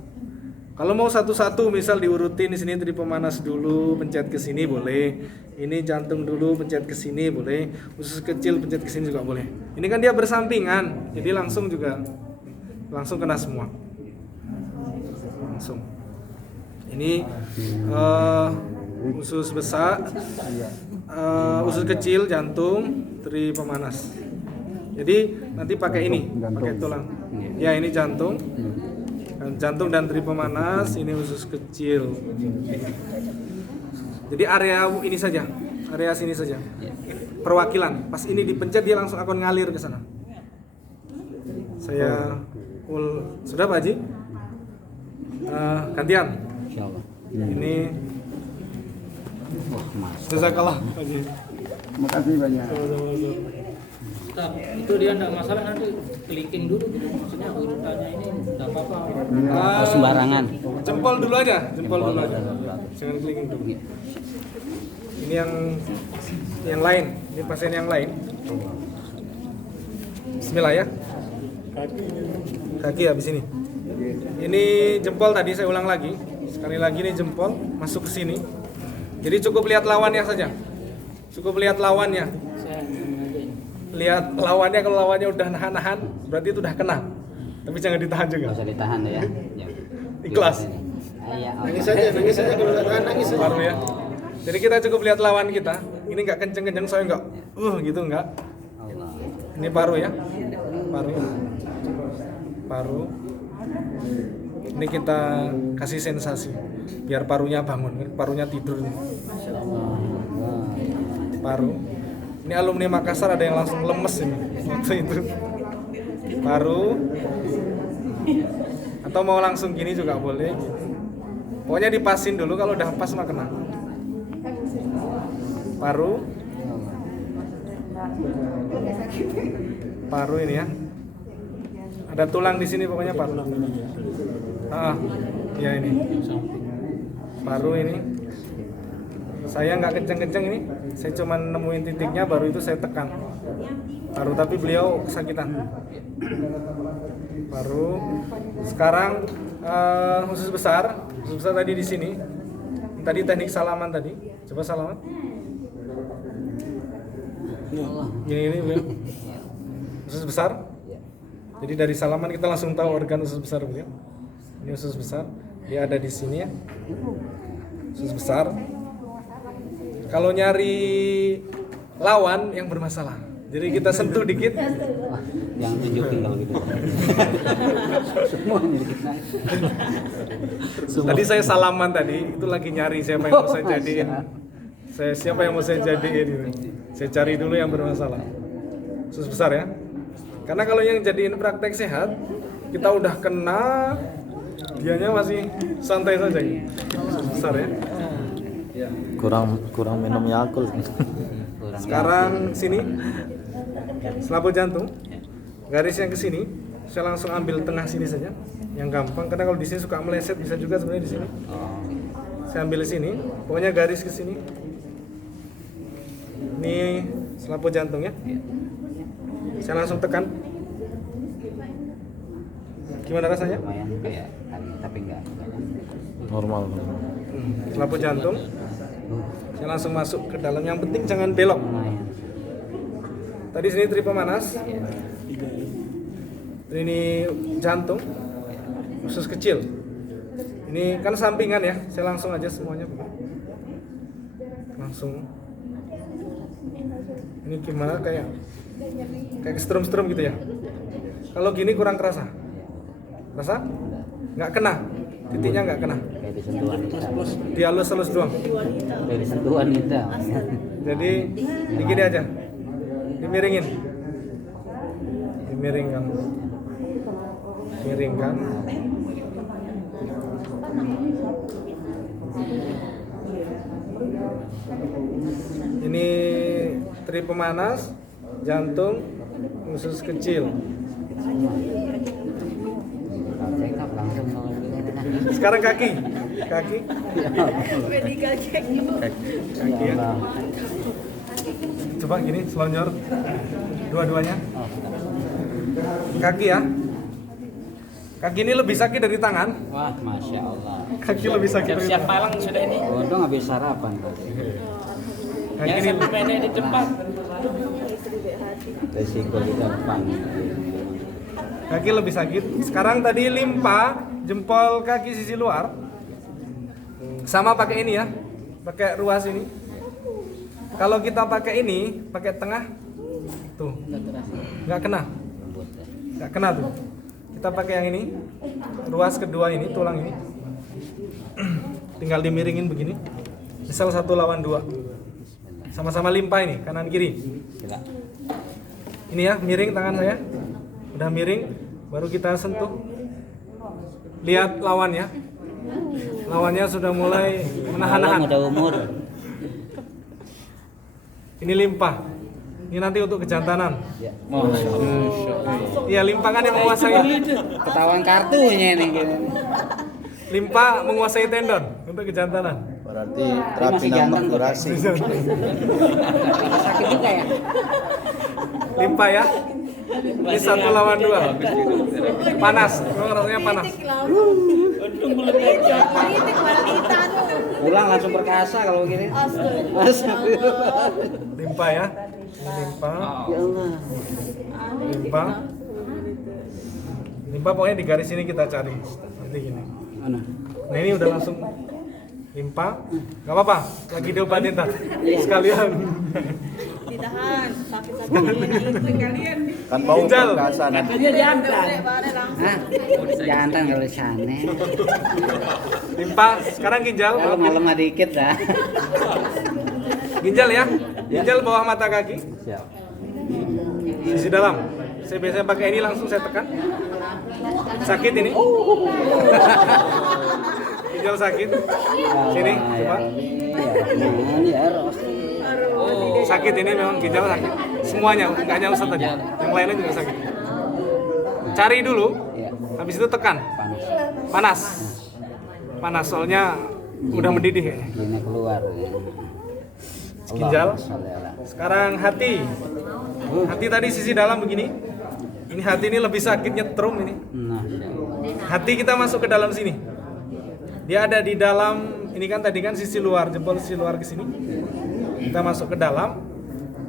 Kalau mau satu-satu misal diurutin di sini teri pemanas dulu, pencet ke sini boleh. Ini jantung dulu, pencet ke sini boleh. Usus kecil pencet ke sini juga boleh. Ini kan dia bersampingan, jadi langsung kena semua. Langsung. Ini usus besar, usus kecil, jantung, teri pemanas. Jadi nanti pakai ini, pakai tulang. Ya ini jantung, jantung dan teri pemanas. Ini usus kecil. Jadi area ini saja, area sini saja. Perwakilan. Pas ini dipencet dia langsung akan ngalir ke sana. Saya sudah Pak Haji? Gantian. Insyaallah. Ini Mas. jazakallah Haji. Makasih banyak. Ustaz, itu dia enggak masalah nanti clicking dulu gitu. Maksudnya urutannya ini enggak apa-apa. Sembarangan. Jempol dulu aja, jempol dulu aja. Jangan clicking dulu. Ini yang lain, ini pasien yang lain. Bismillah ya. Kaki habis ini. Ini jempol tadi saya ulang lagi. Sekali lagi ini jempol masuk ke sini. Jadi cukup lihat lawannya saja. Cukup lihat lawannya. Lihat lawannya, kalau lawannya udah nahan-nahan, berarti itu udah kena. Tapi jangan ditahan juga. Enggak usah ditahan ya. Ikhlas. Nangis saja kalau enggak tahan nangis. Baru ya. Jadi kita cukup lihat lawan kita. Ini nggak kenceng-kenceng, soalnya nggak gitu nggak. Ini paru ya. Paru. Ini kita kasih sensasi biar parunya bangun, parunya tidur. Paru. Ini alumni Makassar ada yang langsung lemes ini waktu itu. Paru. Atau mau langsung gini juga boleh. Pokoknya dipasin dulu, kalau udah pas mah kena. Paru. Paru ini ya. Ada tulang di sini pokoknya paru. Ya ini. Paru ini. Saya nggak kenceng-kenceng ini. Saya cuma nemuin titiknya, baru itu saya tekan. Paru, tapi beliau kesakitan. Paru. Sekarang usus besar. Usus besar tadi di sini. Tadi teknik salaman tadi. Coba salaman. Ini beliau. Usus besar. Jadi dari salaman kita langsung tahu organ usus besar beliau. Ini usus besar. Dia ada di sini ya. Usus besar. Kalau nyari lawan yang bermasalah. Jadi kita sentuh dikit. Yang tunjukin kalau gitu. Semuanya dikit naik. Tadi saya salaman tadi, itu lagi nyari siapa yang mau saya jadiin. Siapa yang mau saya jadiin gitu. Saya cari dulu yang bermasalah. Khusus besar ya. Karena kalau yang jadiin praktek sehat, kita udah kena, dianya masih santai saja gitu. Khusus besar ya. Kurang minum Yakult. Sekarang sini selaput jantung, garis yang ke sini, saya langsung ambil tengah sini saja, yang gampang. Karena kalau di sini suka meleset, bisa juga sebenarnya di sini. Saya ambil di sini, pokoknya garis ke sini. Ini selaput jantung ya. Saya langsung tekan. Gimana rasanya? Lumayan kayak tadi, tapi enggak. Normal. Selaput jantung. Saya langsung masuk ke dalam. Yang penting jangan belok. Lumayan. Tadi sini trip pemanas. Ini jantung. Usus kecil. Ini kan sampingan ya. Saya langsung aja semuanya. Langsung. Ini gimana kayak strum-strum gitu ya. Kalau gini kurang kerasa. Kerasa? Nggak kena. Titiknya nggak kena. Kayak disentuhan kita. Dihalus-halus doang. Kayak disentuhan kita. Jadi digini aja. Dimiringin. Dimiringkan. Miringkan. Ini trip pemanas, jantung, usus kecil. Check up langsung kalau gitu. Sekarang kaki. Kaki. Medical check. Kaki ya. Coba gini, selonjor. Dua-duanya. Kaki ya. Kaki ini lebih sakit dari tangan. Wah, masya Allah. Kaki lebih sakit dari Siap tangan. palang sudah ini. Untung habis sarapan tadi. Kaki Yang ini sampai pendek di depan. Resiko kita panik. kaki lebih sakit. Sekarang tadi limpa jempol kaki sisi luar. Sama pakai ini ya. Pakai ruas ini. Kalau kita pakai ini, pakai tengah tuh. Nggak kena. Nggak kena tuh. Kita pakai yang ini. Ruas kedua ini, tulang ini. Tinggal dimiringin begini. Misal 1 lawan 2. Sama-sama limpa ini, kanan kiri. Ini ya, miring tangan saya. Udah miring, baru kita sentuh. Lihat lawan ya. Lawannya sudah mulai menahan-nahan. Udah umur. Ini limpa. Ini nanti untuk kejantanan. Iya, limpa kan yang menguasai. Ketahuan kartunya ini. Limpa menguasai tendon untuk kejantanan. Berarti terapi nambah durasi. Sakit juga ya? Limpa ya. Ini 1 lawan 2. Panas, memang rasanya panas. Pulang langsung perkasa kalau gini. Limpa ya. Limpa. Ya Allah. Limpa. Limpa pokoknya di garis ini kita cari. Nanti gini. Mana? Nah ini udah langsung limpa. Gak apa-apa, lagi diobatin tadi. Sekalian. Ditahan, sakit-sakit kalian. Kan mau Ginjal. perkasa nanti. Katanya jantan. Hah? Jantan kalau sana. Limpa, sekarang ginjal. Kalau malam dikit dah. Ginjal ya. Ginjal bawah mata kaki. Siap. Sisi dalam. Saya biasanya pakai ini langsung saya tekan. Sakit ini. Ginjal sakit. Sini, coba. Ya, Sakit ini memang ginjal sakit. Semuanya, nggak hanya Ustadz aja. Yang lainnya juga sakit. Cari dulu. Habis itu tekan. Panas. Panas soalnya udah mendidih ya. Ini keluar. Ginjal. Sekarang hati. Hati tadi sisi dalam begini. Ini hati ini lebih sakit nyetrum ini. Hati kita masuk ke dalam sini. Dia ada di dalam, ini kan tadi kan sisi luar, jempol sisi luar ke sini. Kita masuk ke dalam.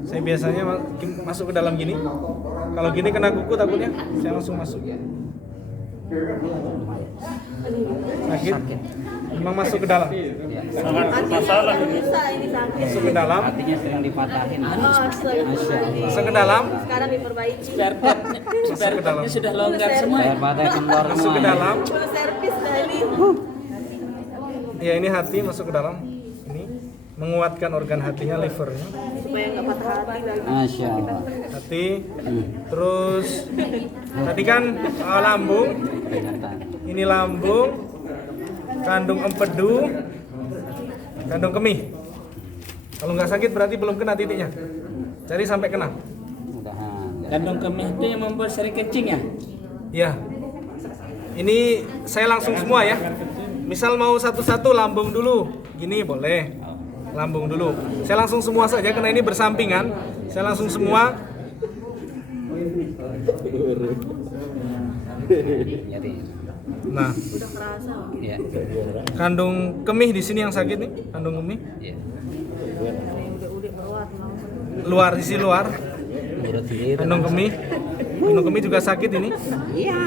Saya biasanya masuk ke dalam gini. Kalau gini kena kuku takutnya, saya langsung masuk. Sakit. Memang masuk ke dalam. Masalah bisa ini sakit. Masuk ke dalam. Hatinya sedang dipatahin. Masuk ke dalam. Sekarang diperbaiki. Spare Masuk ke dalam. sudah longgar semua. Masuk ke dalam. Full servis kali. Ya ini hati masuk ke dalam. Ini menguatkan organ hatinya, livernya. Supaya nggak patah hati lagi. Masya Allah. Hati. Terus tadi kan lambung. Ini lambung. Kandung empedu. Kandung kemih. Kalau nggak sakit berarti belum kena titiknya. Cari sampai kena. Kandung kemih itu yang membuat sering kencing ya? Ya. Ini saya langsung semua ya. Misal mau satu-satu lambung dulu. Gini boleh. Lambung dulu. Saya langsung semua saja karena ini bersampingan. Saya langsung semua. Nah, Udah kerasa. Iya. kandung kemih di sini yang sakit nih, kandung kemih. Iya. Udah berat mau. Luar sisi luar. Urut sendiri. Kandung kemih. Kandung kemih juga sakit ini. Iya.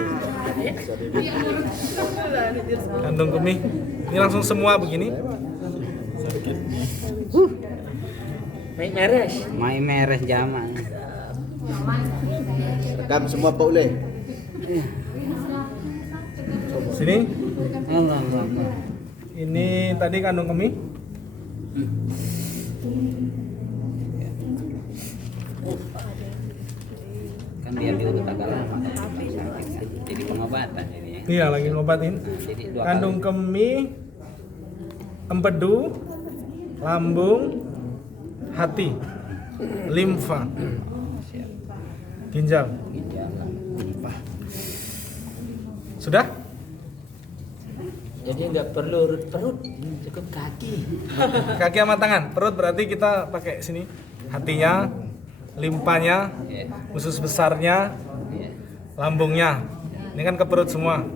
Kandung kemih. Ini langsung semua begini. Mai meres jaman. Rekam semua Pak Ule. Sini. Allah. Ini tadi kandung kemih. Kan dia diurut agak lama. Jadi pengobatan ini. Iya, lagi ngobatin. Jadi dua Kandung kemih, empedu, lambung, hati, limfa, ginjal. Sudah? Jadi nggak perlu urut perut, cukup kaki. Kaki sama tangan. Perut berarti kita pakai sini. Hatinya, limfanya, Iya. usus besarnya, Iya. lambungnya. Ini kan ke perut semua.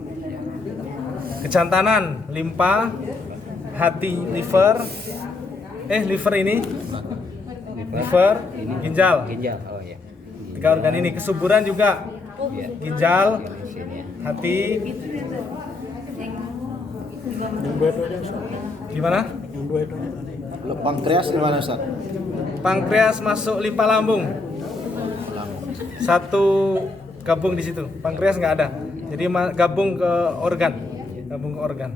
Kejantanan, limpa, hati, liver. Liver ini, liver, ginjal. Ginjal. Oh ya. 3 organ ini. Kesuburan juga. Iya. Ginjal, Di sini ya. hati. Gimana? Pankreas di mana, Ustaz? Pankreas masuk limpa lambung. Satu gabung di situ. Pankreas nggak ada. Jadi gabung ke organ. Gabung ke organ.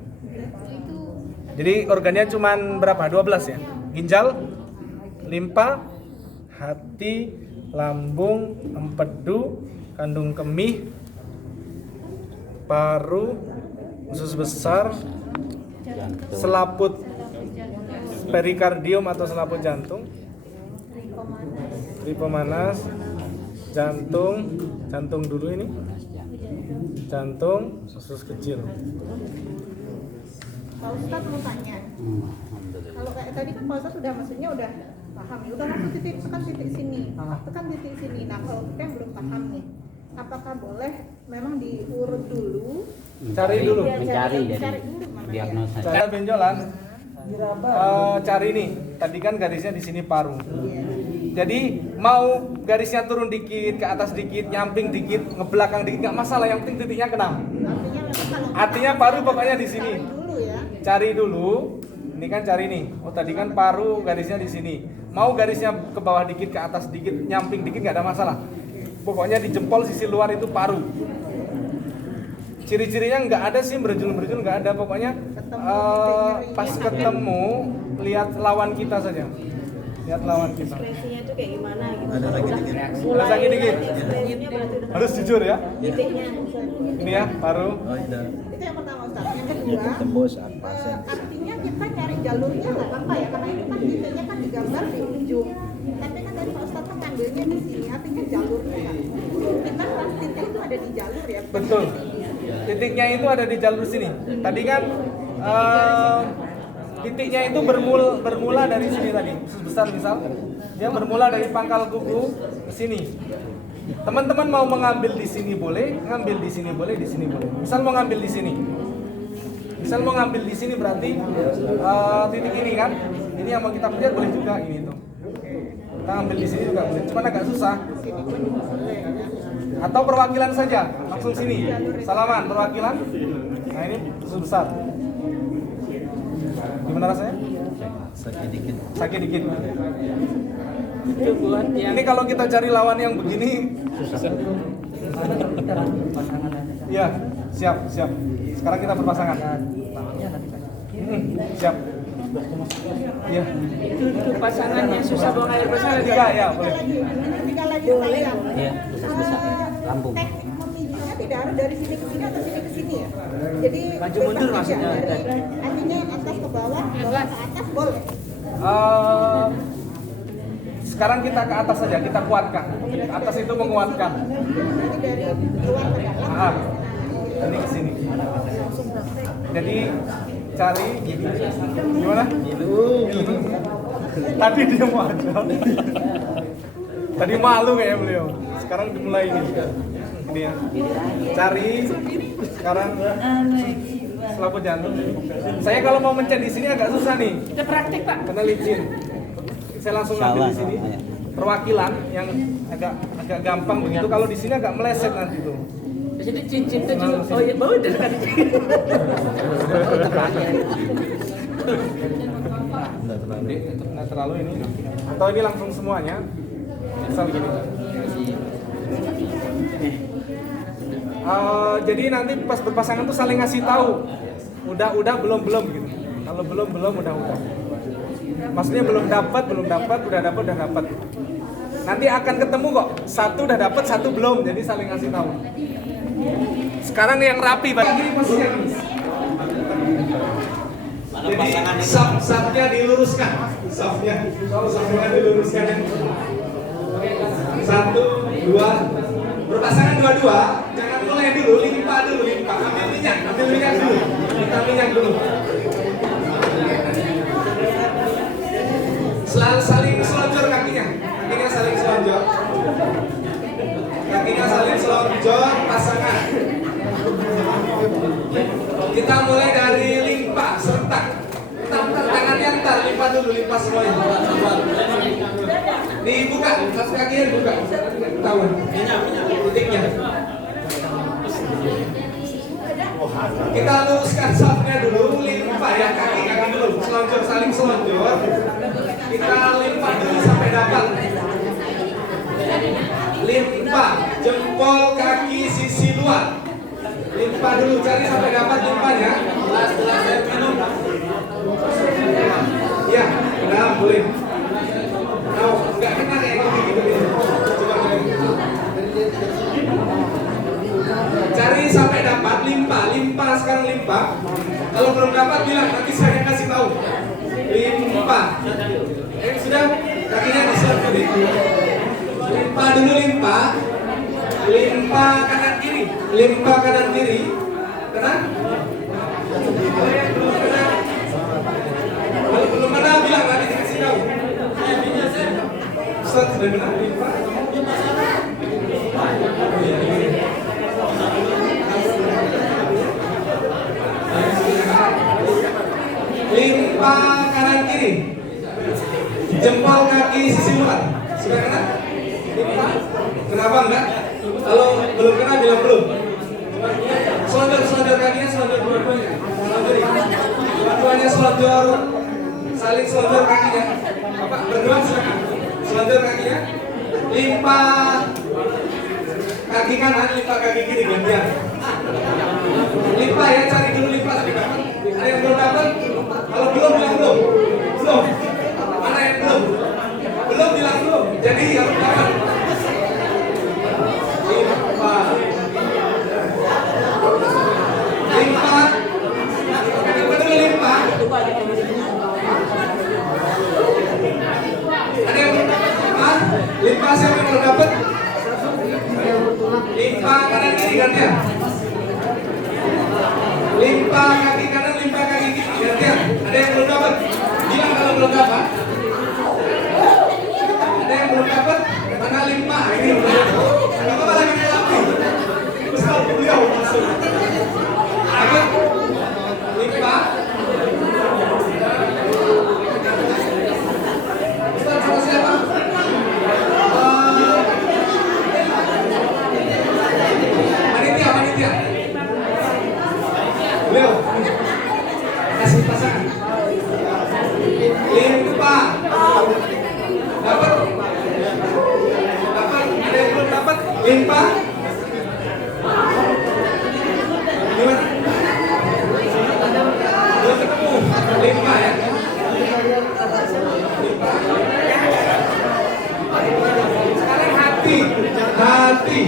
Jadi organnya cuma berapa? 12 ya. Ginjal, limpa, hati, lambung, empedu, kandung kemih, paru, usus besar, selaput perikardium atau selaput jantung, tripemanas, jantung dulu ini, jantung, usus kecil. Pak Ustadz mau tanya, kalau kayak tadi kan Pak Ustadz maksudnya udah paham ya, udah langsung tekan titik sini. Nah kalau kita yang belum paham nih, apakah boleh memang diurut dulu? Cari dulu. Mencari jadi Cari dulu mana ya? diagnosa. Cara benjolan, cari nih. Tadi kan garisnya di sini paru. Jadi mau garisnya turun dikit, ke atas dikit, nyamping dikit, ngebelakang dikit nggak masalah. Yang penting titiknya kena. Artinya memang kalau Artinya paru pokoknya di sini. dulu ya. Cari dulu. Ini kan cari nih. Oh tadi kan paru garisnya di sini. Mau garisnya ke bawah dikit, ke atas dikit, nyamping dikit nggak ada masalah. Pokoknya di jempol sisi luar itu paru. Ciri-cirinya nggak ada sih, berjul-berjul nggak ada. Pokoknya pas ketemu lihat lawan kita saja. Lihat lawan kita. Ekspresinya itu kayak gimana gitu. Ada lagi dikit. Ada lagi dikit. Ekspresinya berarti udah Harus jujur ya. titiknya. Ini ya paru. Oh, iya. Itu yang pertama Ustadz. Yang kedua, Tembus apa? artinya kita cari jalurnya nggak apa-apa ya, karena ini kan titiknya kan digambar di ujung. Tapi kan dari Pak Ustadz kan ngambilnya di sini, artinya jalurnya kan. Kita kan titik itu ada di jalur ya. bukan Betul. di sini. Titiknya itu ada di jalur sini. Tadi kan titiknya itu bermula dari sini tadi. Usus besar misal, dia bermula dari pangkal kuku ke sini. Teman-teman mau mengambil di sini boleh, ngambil di sini boleh, di sini boleh. Misal mau ngambil di sini. Misal mau ngambil di sini berarti titik ini kan. Ini yang mau kita pencet boleh juga ini tuh. Kita ambil di sini juga boleh. Cuma agak susah. Atau perwakilan saja, langsung sini. Salaman perwakilan. Nah ini usus besar. Gimana rasanya? Sakit dikit. Sakit dikit. Itu buat yang Ini kalau kita cari lawan yang begini Iya, siap. Sekarang kita berpasangan. Siap. Iya. itu pasangannya susah buang air besar. Tiga ya, boleh. Tiga lagi panjang. Iya, susah. Lambung. Teknik memijunya tidak harus dari sini ke sini atau sini ke sini ya. Jadi Maju mundur bebas aja. maksudnya. Artinya atas ke bawah, bawah ke atas boleh. Sekarang kita ke atas saja, kita kuatkan. Atas itu menguatkan. Nanti dari luar ke dalam. Ini ke sini. Jadi cari gimana? Tadi dia mau aja. Tadi malu kayaknya beliau. Sekarang dimulai ini. Ini ya. Cari sekarang selaput jantung. Saya kalau mau mencet di sini agak susah nih. Kita praktik, Pak. Karena licin. Saya langsung ambil di sini. Perwakilan yang agak gampang begitu. Kalau di sini agak meleset nanti tuh. Jadi cincin itu juga, oh iya bau dari tadi. Nggak terlalu ini. Atau ini langsung semuanya. Misal gini. Jadi nanti pas berpasangan tuh saling ngasih tahu. Udah belum gitu. Kalau belum udah. Maksudnya belum dapat, udah dapat. Nanti akan ketemu kok. Satu udah dapat, satu belum. Jadi saling ngasih tahu. Sekarang yang rapi Pak. Jadi posisinya gini. Jadi saf-safnya diluruskan. Safnya diluruskan. 1, 2. Berpasangan dua-dua. Jangan mulai dulu, limpa. Ambil minyak dulu. Kita minyak dulu. Saling selonjor kakinya saling selonjor. Pasangan. Kita mulai dari limpa serentak. Tangannya entar, limpa semuanya. Dibuka, satu kakinya dibuka. Ketahuan. Titiknya. Kita luruskan safnya dulu, limpa ya kaki dulu, saling selonjor. Kita limpa dulu sampai dapat. Limpa jempol kaki sisi luar. Limpa dulu, cari sampai dapat limpanya. Setelah saya minum. Ya, benar boleh. Enggak kena kayak gitu. Coba cari sampai dapat, limpa sekarang limpa. Kalau belum dapat bilang, nanti saya kasih tahu. Limpa. Sudah kakinya diselap dulu. Limpa dulu limpa kanan kiri. Kena? Kalau belum kena bilang, nanti dikasih tahu. Ustaz sudah kena limpa. Limpa kanan kiri. Jempol kaki sisi luar. Sudah kena? Limpa. Kenapa enggak? Kalau belum kena bilang belum. Selonjor kakinya, selonjor dua-duanya. Dua-duanya selonjor. Saling selonjor kakinya. Bapak berdua silakan. Selonjor kakinya. Limpa kaki kanan, limpa kaki kiri gantian. Limpa ya, cari dulu limpa tadi dapat. Ada yang belum dapat? Kalau belum bilang belum. Mana yang belum? Belum bilang belum. Jadi harus dapat. Limpa. Ada yang belum dapat? Limpa siapa yang belum dapat? Limpa kanan kiri gantian. Limpa kaki kanan, limpa kaki kiri gantian. Ada yang belum dapat? Sekarang hati,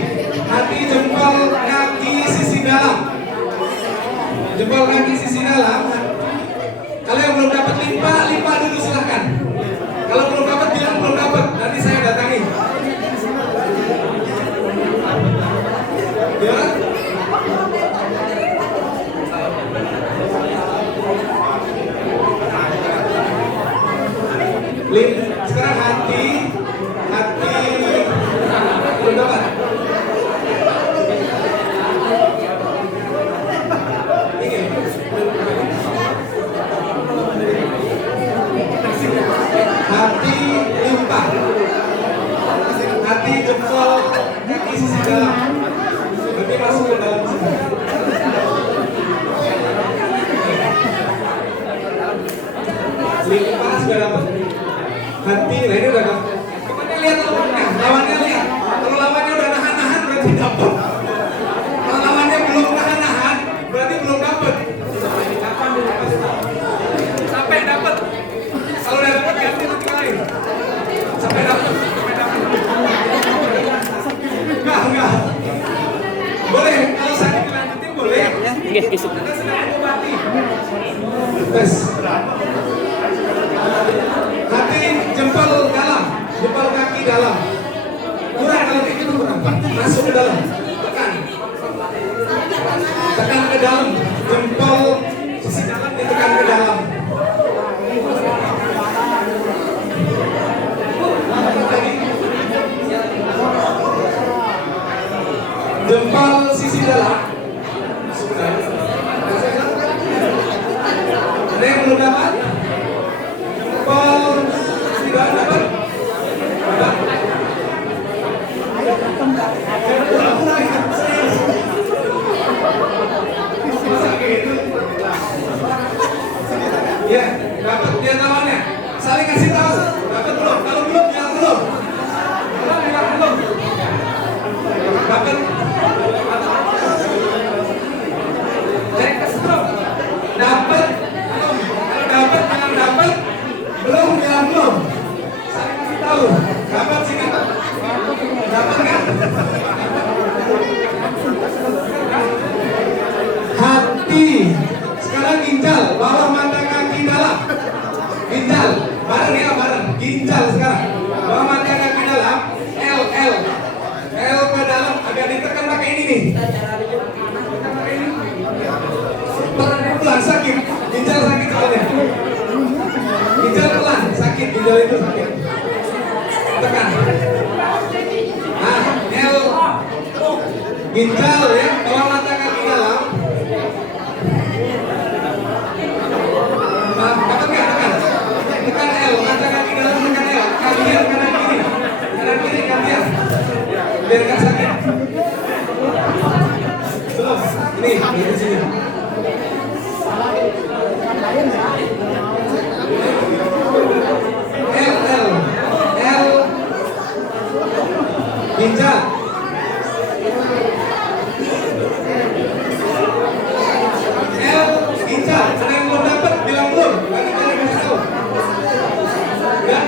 hati jempol kaki sisi dalam. Jempol kaki sisi dalam. Kalau yang belum dapat limpa dulu silahkan. Kalau belum dapat bilang belum dapat, nanti saya datangi. Ya. Sekarang hati belum dapat. Ini. Hati limpa. Hati jempol kaki sisi dalam. Berarti masuk ke dalam sini. Limpa sudah dapat. Hati, nah ini udah dapat. Pokoknya lihat lawannya lihat. Kalau lawannya udah nahan-nahan berarti dapat. Kalau lawannya belum nahan-nahan berarti belum dapat. Sampai dapat. Kalau udah dapat ganti nanti lain. Sampai dapat. Enggak. Boleh, kalau sakit dilanjutin boleh. Anda sedang mengobati. Tes. Hati jempol dalam, jempol kaki dalam. Kurang kalau kayak gitu kurang. Masuk ke dalam. Tekan ke dalam. Jempol sisi dalam ditekan ke dalam. Jempol sisi dalam. Ada yang belum dapat? Jempol tidak dapat. Ya, dapat dia tawannya. Saling kasih tahu. Dapat belum? Kalau belum, bilang belum. Dapat. Cek ke stop. Dapat. Kalau dapat, bilang dapat. Belum, bilang belum. Saling kasih tahu. Dapat sih kan? Dapat kan? Hati. Sekarang ginjal, bawah mata kaki dalam. Ginjal, bareng ya bareng. Ginjal sekarang. Bawah mata kaki dalam. L ke dalam agak ditekan pakai ini nih. Pelan sakit. Ginjal sakit soalnya. Ginjal pelan sakit. Ginjal itu sakit. Tekan. Nah, L. Ginjal ya, bawah mata kaki dalam. Nah, dapat nggak? Tekan L, mata kaki dalam tekan L. Gantian kanan kiri. Kanan kiri gantian. Biar nggak sakit. Belum. Ini di sini. L. Ginjal. L ginjal. Ada yang belum dapat bilang belum. Nanti kita kasih tahu. Ya.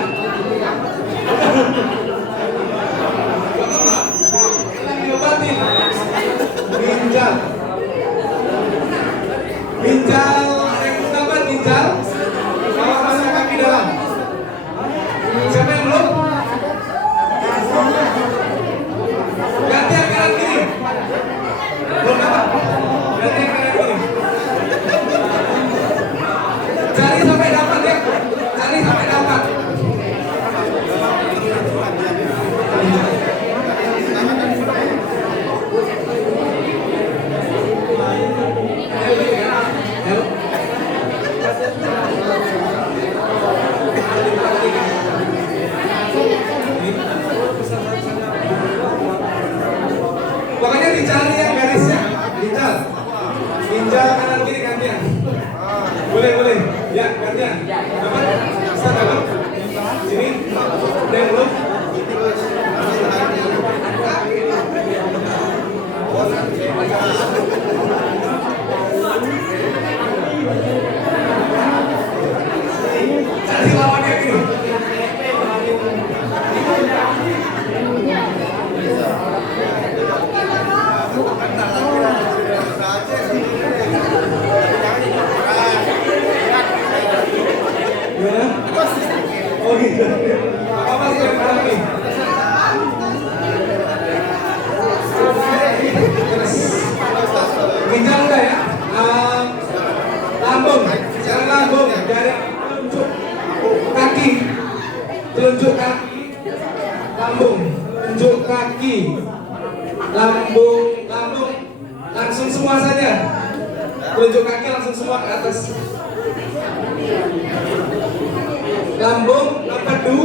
Gimana? Oh gitu. Apa sih yang kurang nih? Ginjal udah ya. Lambung, sekarang lambung dari telunjuk kaki, lambung, telunjuk kaki, lambung, langsung semua saja. Telunjuk kaki langsung semua ke atas. Lambung, empedu,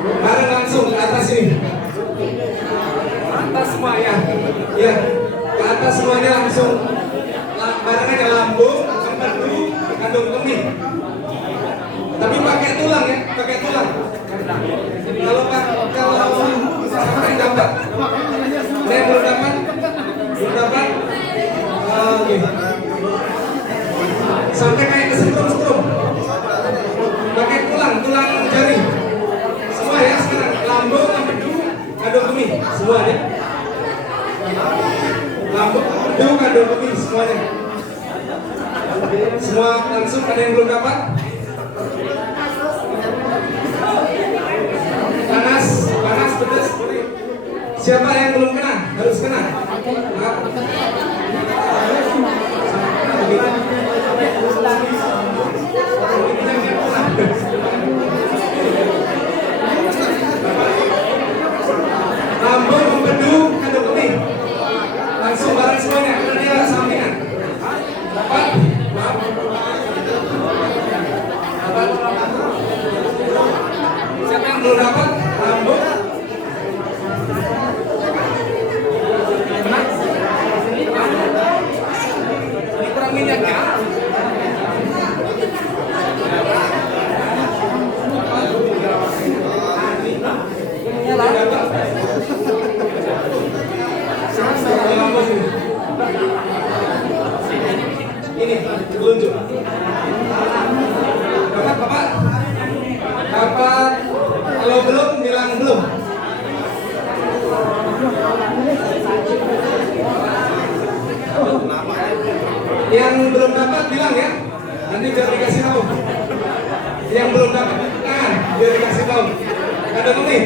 bareng langsung ke atas ini. Atas semua ya, ya, ke atas semuanya langsung. Bareng aja lambung, empedu, kandung kemih. Tapi pakai tulang ya, pakai tulang. Kalau sampai dapat, saya belum dapat. Oke. Sampai kayak kesetrum-setrum. Pakai tulang jari. Semua ya sekarang. Lambung, empedu, kandung kemih, semua ya. Lambung, empedu, kandung kemih, semuanya. Semua langsung, ada yang belum dapat? Panas, pedas. Siapa yang belum kena? Harus kena. Lambung, empedu, kandung kemih. Langsung bareng semuanya, karena dia sampingan. Dapat? Siapa yang belum dapat? Lambung. Ini kurang minyak ya. Ini telunjuk. Bapak. Kalau belum bilang belum. Yang belum dapat bilang ya. Nanti biar dikasih tahu. Yang belum dapat, biar dikasih tahu. Ada kemih.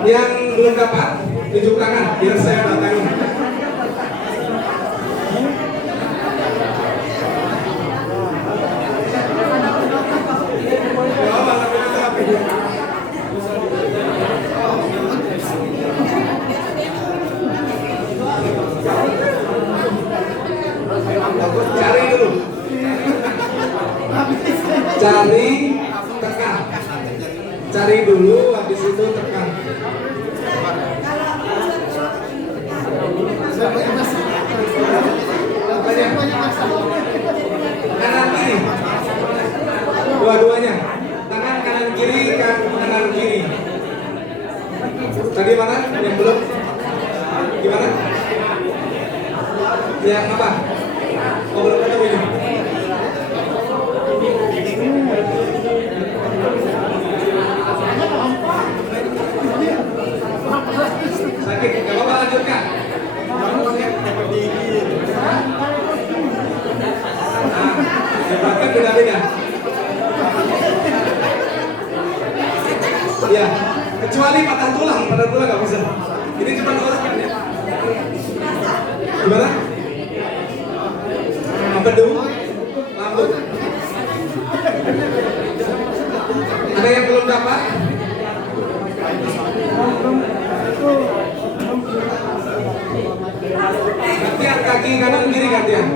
Yang belum dapat, tunjuk tangan biar saya datangin. Cari dulu. Cari dulu, habis itu tekan. Kanan kiri, dua-duanya. Tangan kanan kiri, kanan kiri. Tadi mana? Yang belum? Gimana? Yang apa? Oh, belum ketemu ini. Sakit, gak apa-apa, lanjutkan. Bahkan beda-beda. Ya, kecuali patah tulang nggak bisa. Ini cuma organ ya. Gimana? Empedu, lambung. Ada yang belum dapat? Gantian kaki kanan kiri gantian.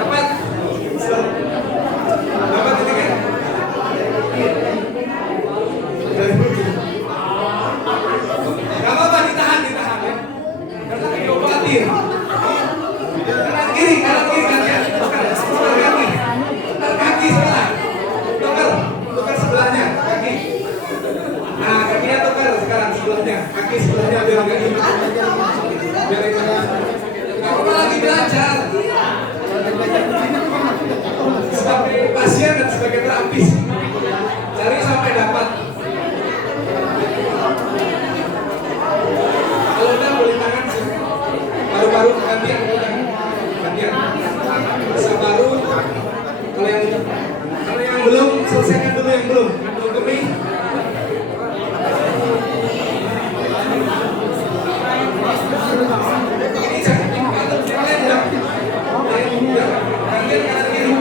Dapat? Dapat titiknya? Gak apa-apa, ditahan ya. Karena diobatin. Kanan kiri gantian. Tukar kaki sebelah. Tukar sebelahnya kaki. Nah, kakinya tukar sekarang sebelahnya. Kaki sebelahnya biar biar ikut. Kamu lagi belajar. Sebagai pasien dan sebagai terapis, cari sampai dapat. Kalau udah boleh tangan sih. Baru-baru gantian. Bisa baru. Kalau yang belum, selesaikan dulu yang belum. Belum kemi. Ini jangan dipantau kalian ya. Gantian kanan kiri.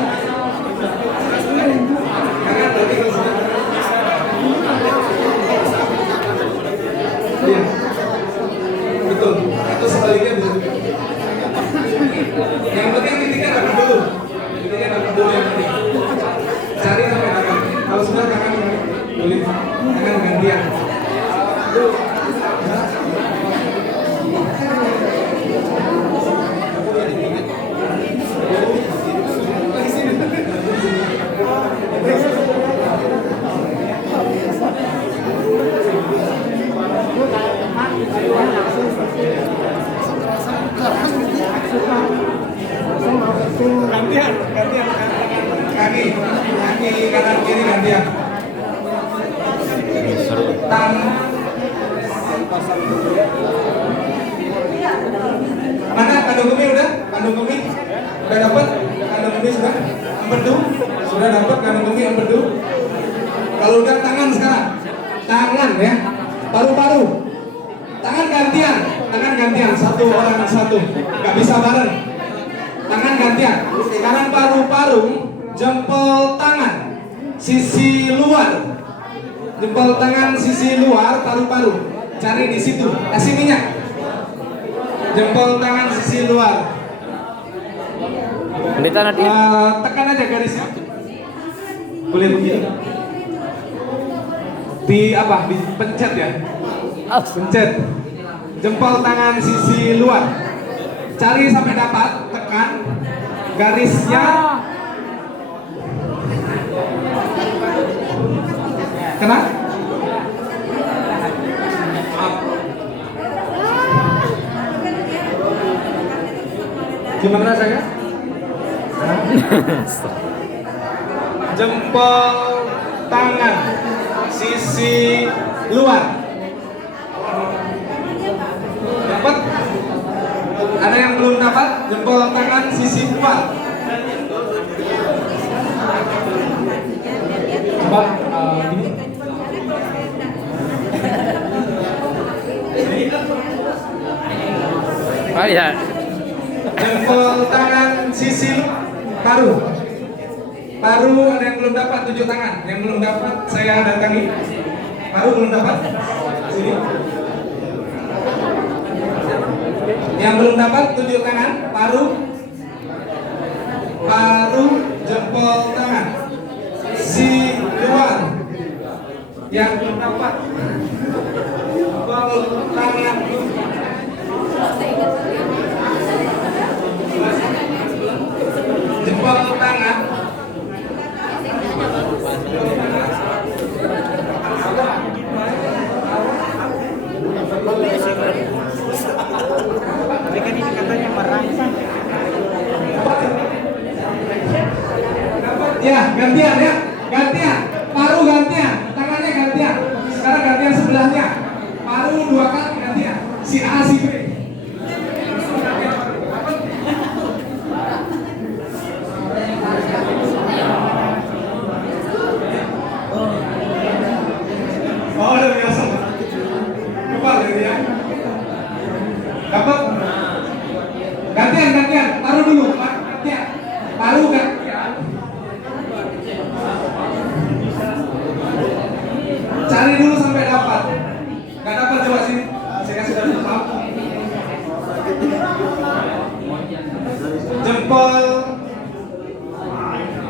Kanan berarti kalau sudah. Iya. Betul. Atau sebaliknya bisa juga. Yang penting titiknya dapat dulu. Titiknya dapat dulu yang penting. Cari sampai dapat. Kalau sudah tangan boleh tangan gantian. Gantian kaki kanan kiri gantian. Mana kandung kumi udah? Kandung kumi udah dapat? Kandung kumi sudah? Empedu sudah dapat kandung kumi empedu. Kalau udah tangan sekarang, tangan ya, paru-paru, tangan gantian, satu orang satu, nggak bisa bareng. Tangan gantian, sekarang paru-paru, jempol tangan, sisi luar, jempol tangan sisi luar, paru-paru, cari di situ, kasih minyak, jempol tangan sisi luar. Tekan aja garisnya, boleh begini, di apa, dipencet ya, pencet, jempol tangan sisi luar, cari sampai dapat, tekan garisnya. Kena? Gimana rasanya? Jempol tangan sisi luar. Dapat? Ada yang belum dapat? Jempol tangan sisi luar. Coba gini. Oh ya. Jempol tangan sisi paru. Paru ada yang belum dapat, tunjuk tangan. Yang belum dapat saya datangi. Paru belum dapat? Sini. Yang belum dapat tunjuk tangan. Paru. Paru, jempol tangan si luar. Yang belum dapat jempol tangan. Jempol tangan. Tapi kan ini katanya merangsang. Ya, gantian ya. Gantian. Paru gantian. Tangannya gantian. Sekarang gantian sebelahnya. Paru 2 kali gantian. Si A, si B. Oh, udah biasa. Kepal ya. Dapat? Gantian. Paru dulu. Gantian. Paru gantian. Cari dulu sampai dapat. Gak dapat coba sini. Saya kasih dapat.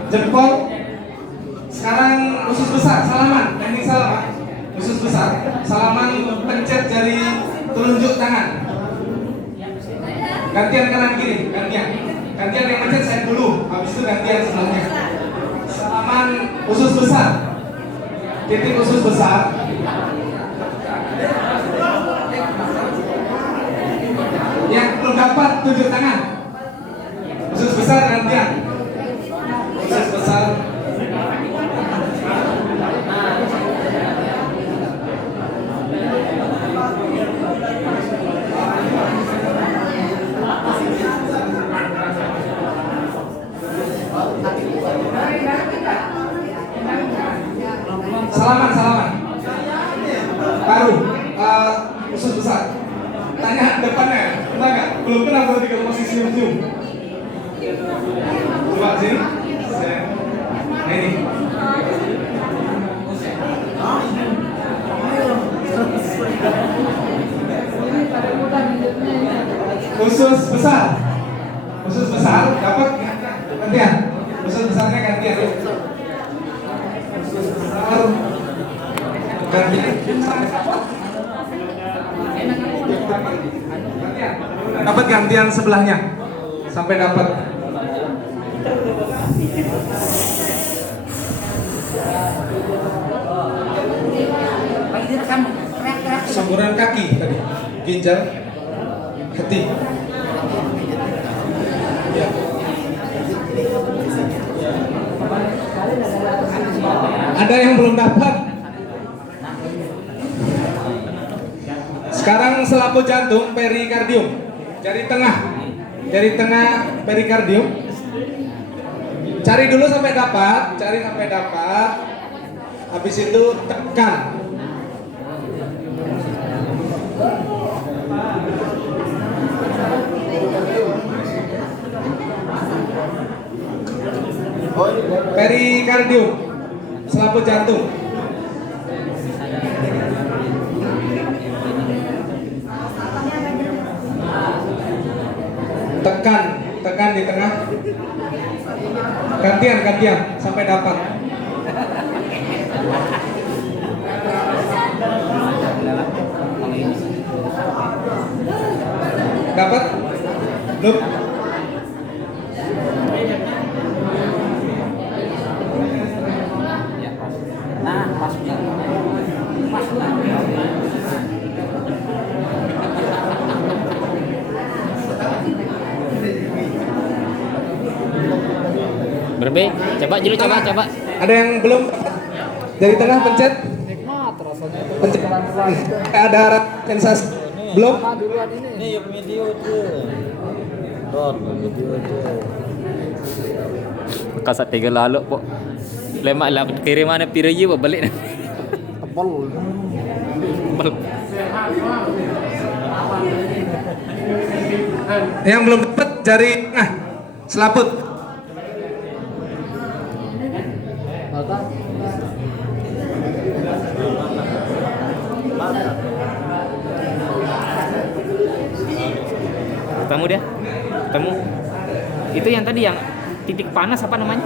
Jempol. Sekarang usus besar. Salaman. Teknik salaman. Usus besar. Salaman pencet jari telunjuk tangan. Gantian kanan kiri. Gantian yang pencet saya dulu. Habis itu gantian sebelahnya. Salaman usus besar. Titik usus besar. belum kenapa tadi ke posisi ujung. Coba sini. Nah ini. Usus besar. Usus besar dapat gantian. Usus besarnya gantian. Usus besar gantian. Dapat gantian sebelahnya sampai dapat. Semburan kaki tadi, ginjal, hati. Ya. Ada yang belum dapat? Sekarang selaput jantung, perikardium, jari tengah perikardium. Cari dulu sampai dapat, habis itu tekan. Perikardium, selaput jantung. Tekan di tengah. Gantian sampai dapat. Dapat? Belum? Berbe, coba. Ada yang belum? Dari tengah pencet. Pencet. Ada sensasi. Belum? Ini yang video tuh. Video tuh. Kasat 3 lalu po. Lemak lah kiriman piraya balik. Tebal. Yang belum dapat jari tengah. Selaput. Ketemu. Itu yang tadi yang titik panas apa namanya?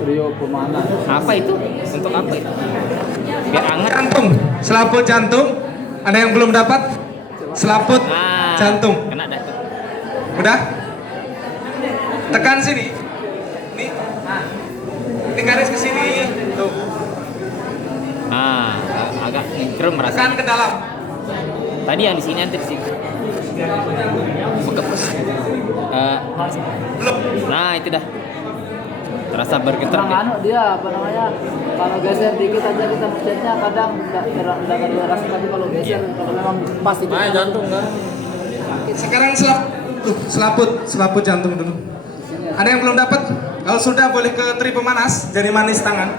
Trio pemanas. Apa itu? Untuk apa itu? Biar hangat. Jantung, selaput jantung. Ada yang belum dapat? Selaput jantung. Kena dah. Udah? Tekan sini. Nih. Ini garis ke sini. Tuh. Agak krem merasa. Tekan ke dalam. Tadi yang di sini nanti di sini. Bekepus. Nah, itu dah. Terasa bergetar. Dia apa namanya? Kalau geser dikit aja kita pencetnya kadang enggak ada rasa, tapi kalau geser kalau memang pas itu Jantung kan. Sekarang selaput jantung dulu. Ada yang belum dapat? Kalau sudah boleh ke tri pemanas, jari manis tangan.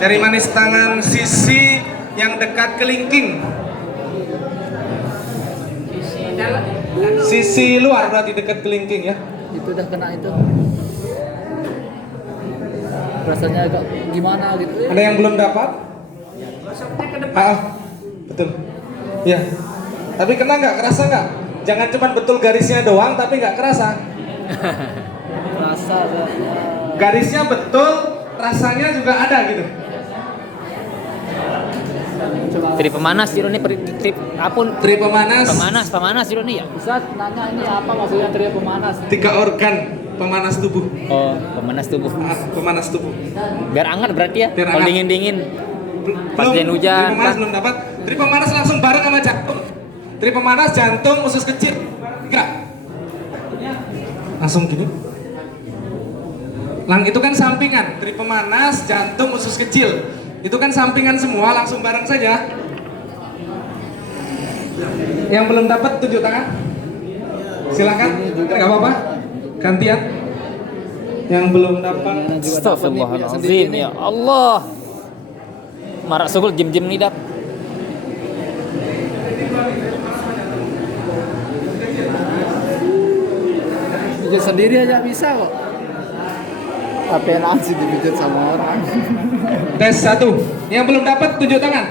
Jari manis tangan sisi yang dekat kelingking. Sisi luar berarti dekat kelingking ya. itu udah kena itu. Rasanya agak gimana gitu. Ada yang belum dapat? Betul. Ya. Tapi kena nggak? Kerasa nggak? Jangan cuma betul garisnya doang, tapi nggak kerasa. Rasa Garisnya betul, rasanya juga ada gitu. Trip pemanas Jiro nih, trip apun. Tri pemanas. Pemanas Jiro nih ya. Bisa nanya ini apa maksudnya trio pemanas? 3 organ pemanas tubuh. Oh, pemanas tubuh. Pemanas tubuh. Biar hangat berarti ya. Biar Kalau hangat. dingin pas hujan. Tri pemanas belum dapat. Tri pemanas langsung bareng sama jantung. Tri pemanas jantung usus kecil. Enggak. Langsung gini. Itu kan sampingan. Tri pemanas, jantung, usus kecil. Itu kan sampingan semua, langsung bareng saja. Yang belum dapat tunjuk tangan. Silakan. Enggak apa-apa. Gantian. Yang belum dapat. Astagfirullahaladzim ya Allah. Marak sugul jim-jim nih dap. Pijat sendiri aja bisa kok. Tapi enak sih dipijat sama orang. Tes 1. Yang belum dapat tunjuk tangan.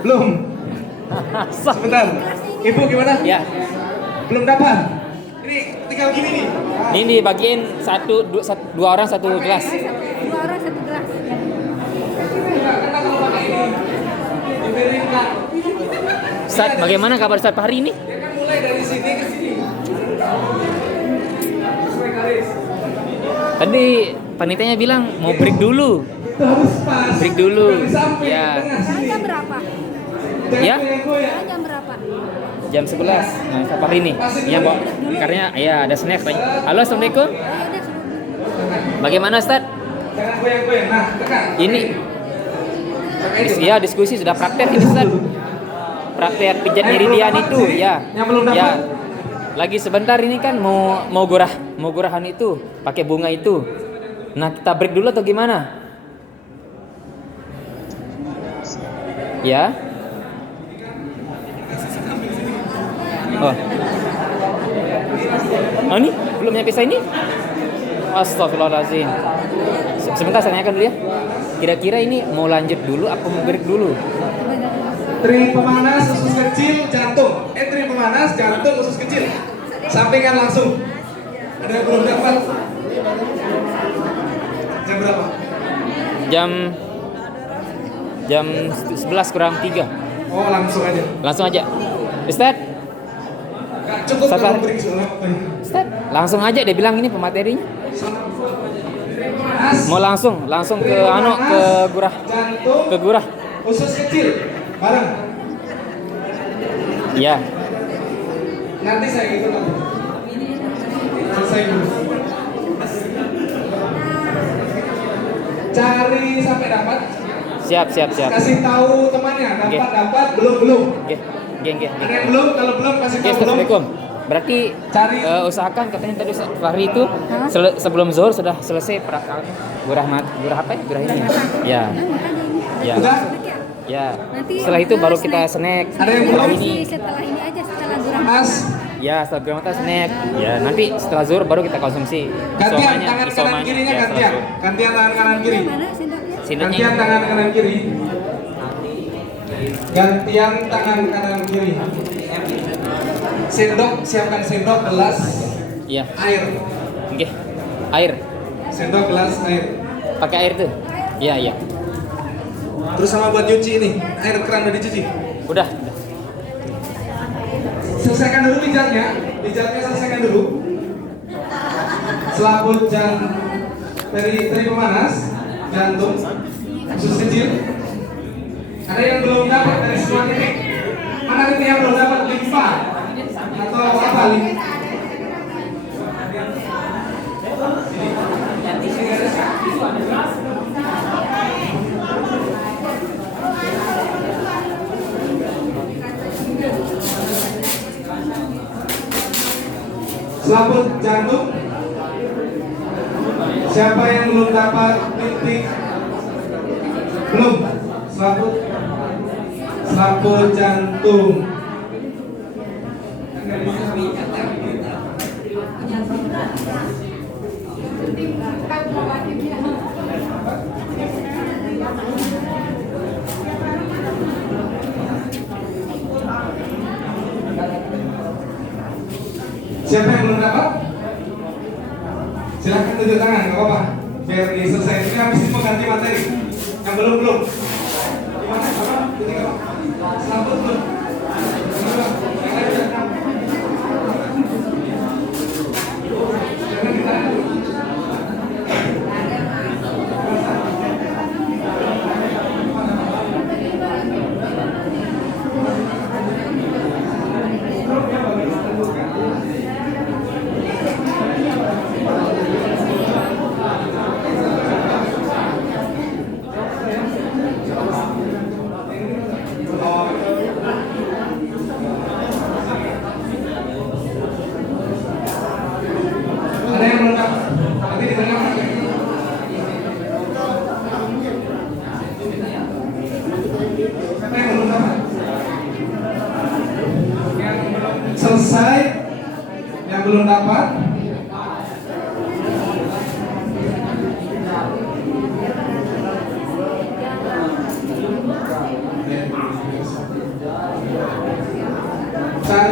Belum. Sebentar. Ibu gimana? Ya. Belum dapat. Ini tinggal gini nih. Ini dibagiin dua orang satu gelas. Dua orang satu gelas. Ustaz, bagaimana kabar Ustaz hari ini? Ya kan mulai dari sini ke sini. Sesuai garis. Tadi panitianya bilang mau break dulu. Itu harus pas. Break dulu. Di samping, Ya. tengah Sekarang sini. jam berapa? Ya? Sekarang jam berapa? Jam 11. Nah, Ustaz hari ini. Ya, Mbak. Karena ya ada snack tadi. Halo, Assalamualaikum. Ya udah suruh. Bagaimana Ustaz? Jangan goyang-goyang. Nah, tekan. Ini ya diskusi sudah praktek ini Ustaz. Praktek pijat meridian itu ya. Yang belum dapat. Ya. Lagi sebentar ini kan mau gurahan itu pakai bunga itu. Nah, kita break dulu atau gimana? Ya. Oh. Oh ini belum nyampe saya ini? Astagfirullahaladzim. Sebentar saya tanyakan dulu ya. Kira-kira ini mau lanjut dulu apa mau break dulu? Tri pemanas usus kecil jantung. Tri pemanas jantung usus kecil. Sampingkan langsung. Ada yang belum dapat? Jam berapa? Jam 11 kurang 3. Oh, langsung aja. Langsung aja. Ustaz, Gak cukup Sabar. kalau break soalnya. Ustaz, langsung aja dia bilang ini pematerinya. Panas, Mau langsung ke jantung, ke gurah. usus kecil. Bareng. Ya. Nanti saya gitu nanti. Selesai dulu. Cari sampai dapat. Siap. Kasih tahu temannya Oke. dapat belum. Oke. Oke. Ada yang belum? Kalau belum kasih Oke, tahu belum. Assalamualaikum. Berarti Cari. usahakan katanya tadi Ustaz Fahri itu sebelum zuhur sudah selesai perakalan gurah apa ya? Gurah ini. Ya. Ya. Udah? Ya. Nanti Setelah itu baru kita snack. Ada yang belum? Ini. Setelah ini aja setelah gurah. Mas, Ya, setelah gurah mata snack. Ya, nanti setelah zuhur baru kita konsumsi. gantian tangan kanan kirinya ya, gantian. Gantian tangan kanan kiri. Mana sendoknya? Sindoknya. Gantian tangan kanan kiri. Gantian tangan kanan kiri. Sendok, siapkan sendok, gelas, Iya. air. Oke. Air. Sendok, gelas, air. Pakai air tuh. Iya. Terus sama buat nyuci ini, air keran udah dicuci. Udah. Selesaikan dulu pijatnya selesaikan dulu. Selaput dari pemanas, jantung, usus kecil. Ada yang belum dapat dari semua titik? Mana titik yang belum dapat? Limfa atau apa? Selaput jantung. Siapa yang belum dapat titik? Belum. Selaput jantung. Siapa yang belum dapat? Silahkan tunjuk tangan, nggak apa-apa. Biar selesai. Ini habis ini mau ganti materi. Yang belum. Gimana? Apa? Titik apa? Selaput belum? Gimana? Yang lain udah? Jangan kita. Ada yang belum dapat? Nanti di tengah. Siapa yang belum dapat? Yang belum selesai, yang belum dapat,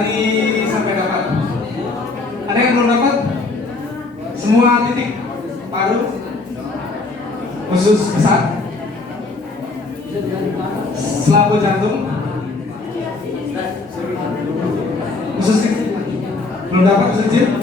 Cari sampai dapat. Ada yang belum dapat? Semua titik paru, usus besar, selaput jantung, usus kecil. Belum dapat usus kecil?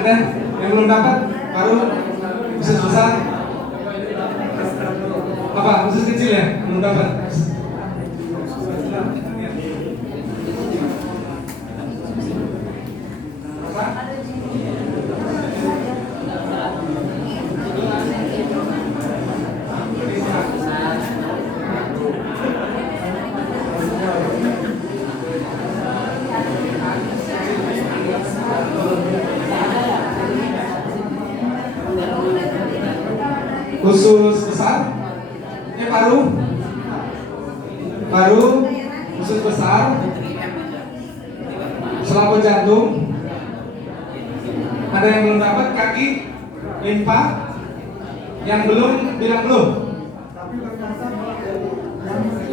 Ada yang belum dapat? Baru usus besar? Apa? Usus kecil ya? Belum dapat? Usus besar, paru, usus besar, selaput jantung. Ada yang belum dapat? Kaki, limpa. Yang belum bilang belum.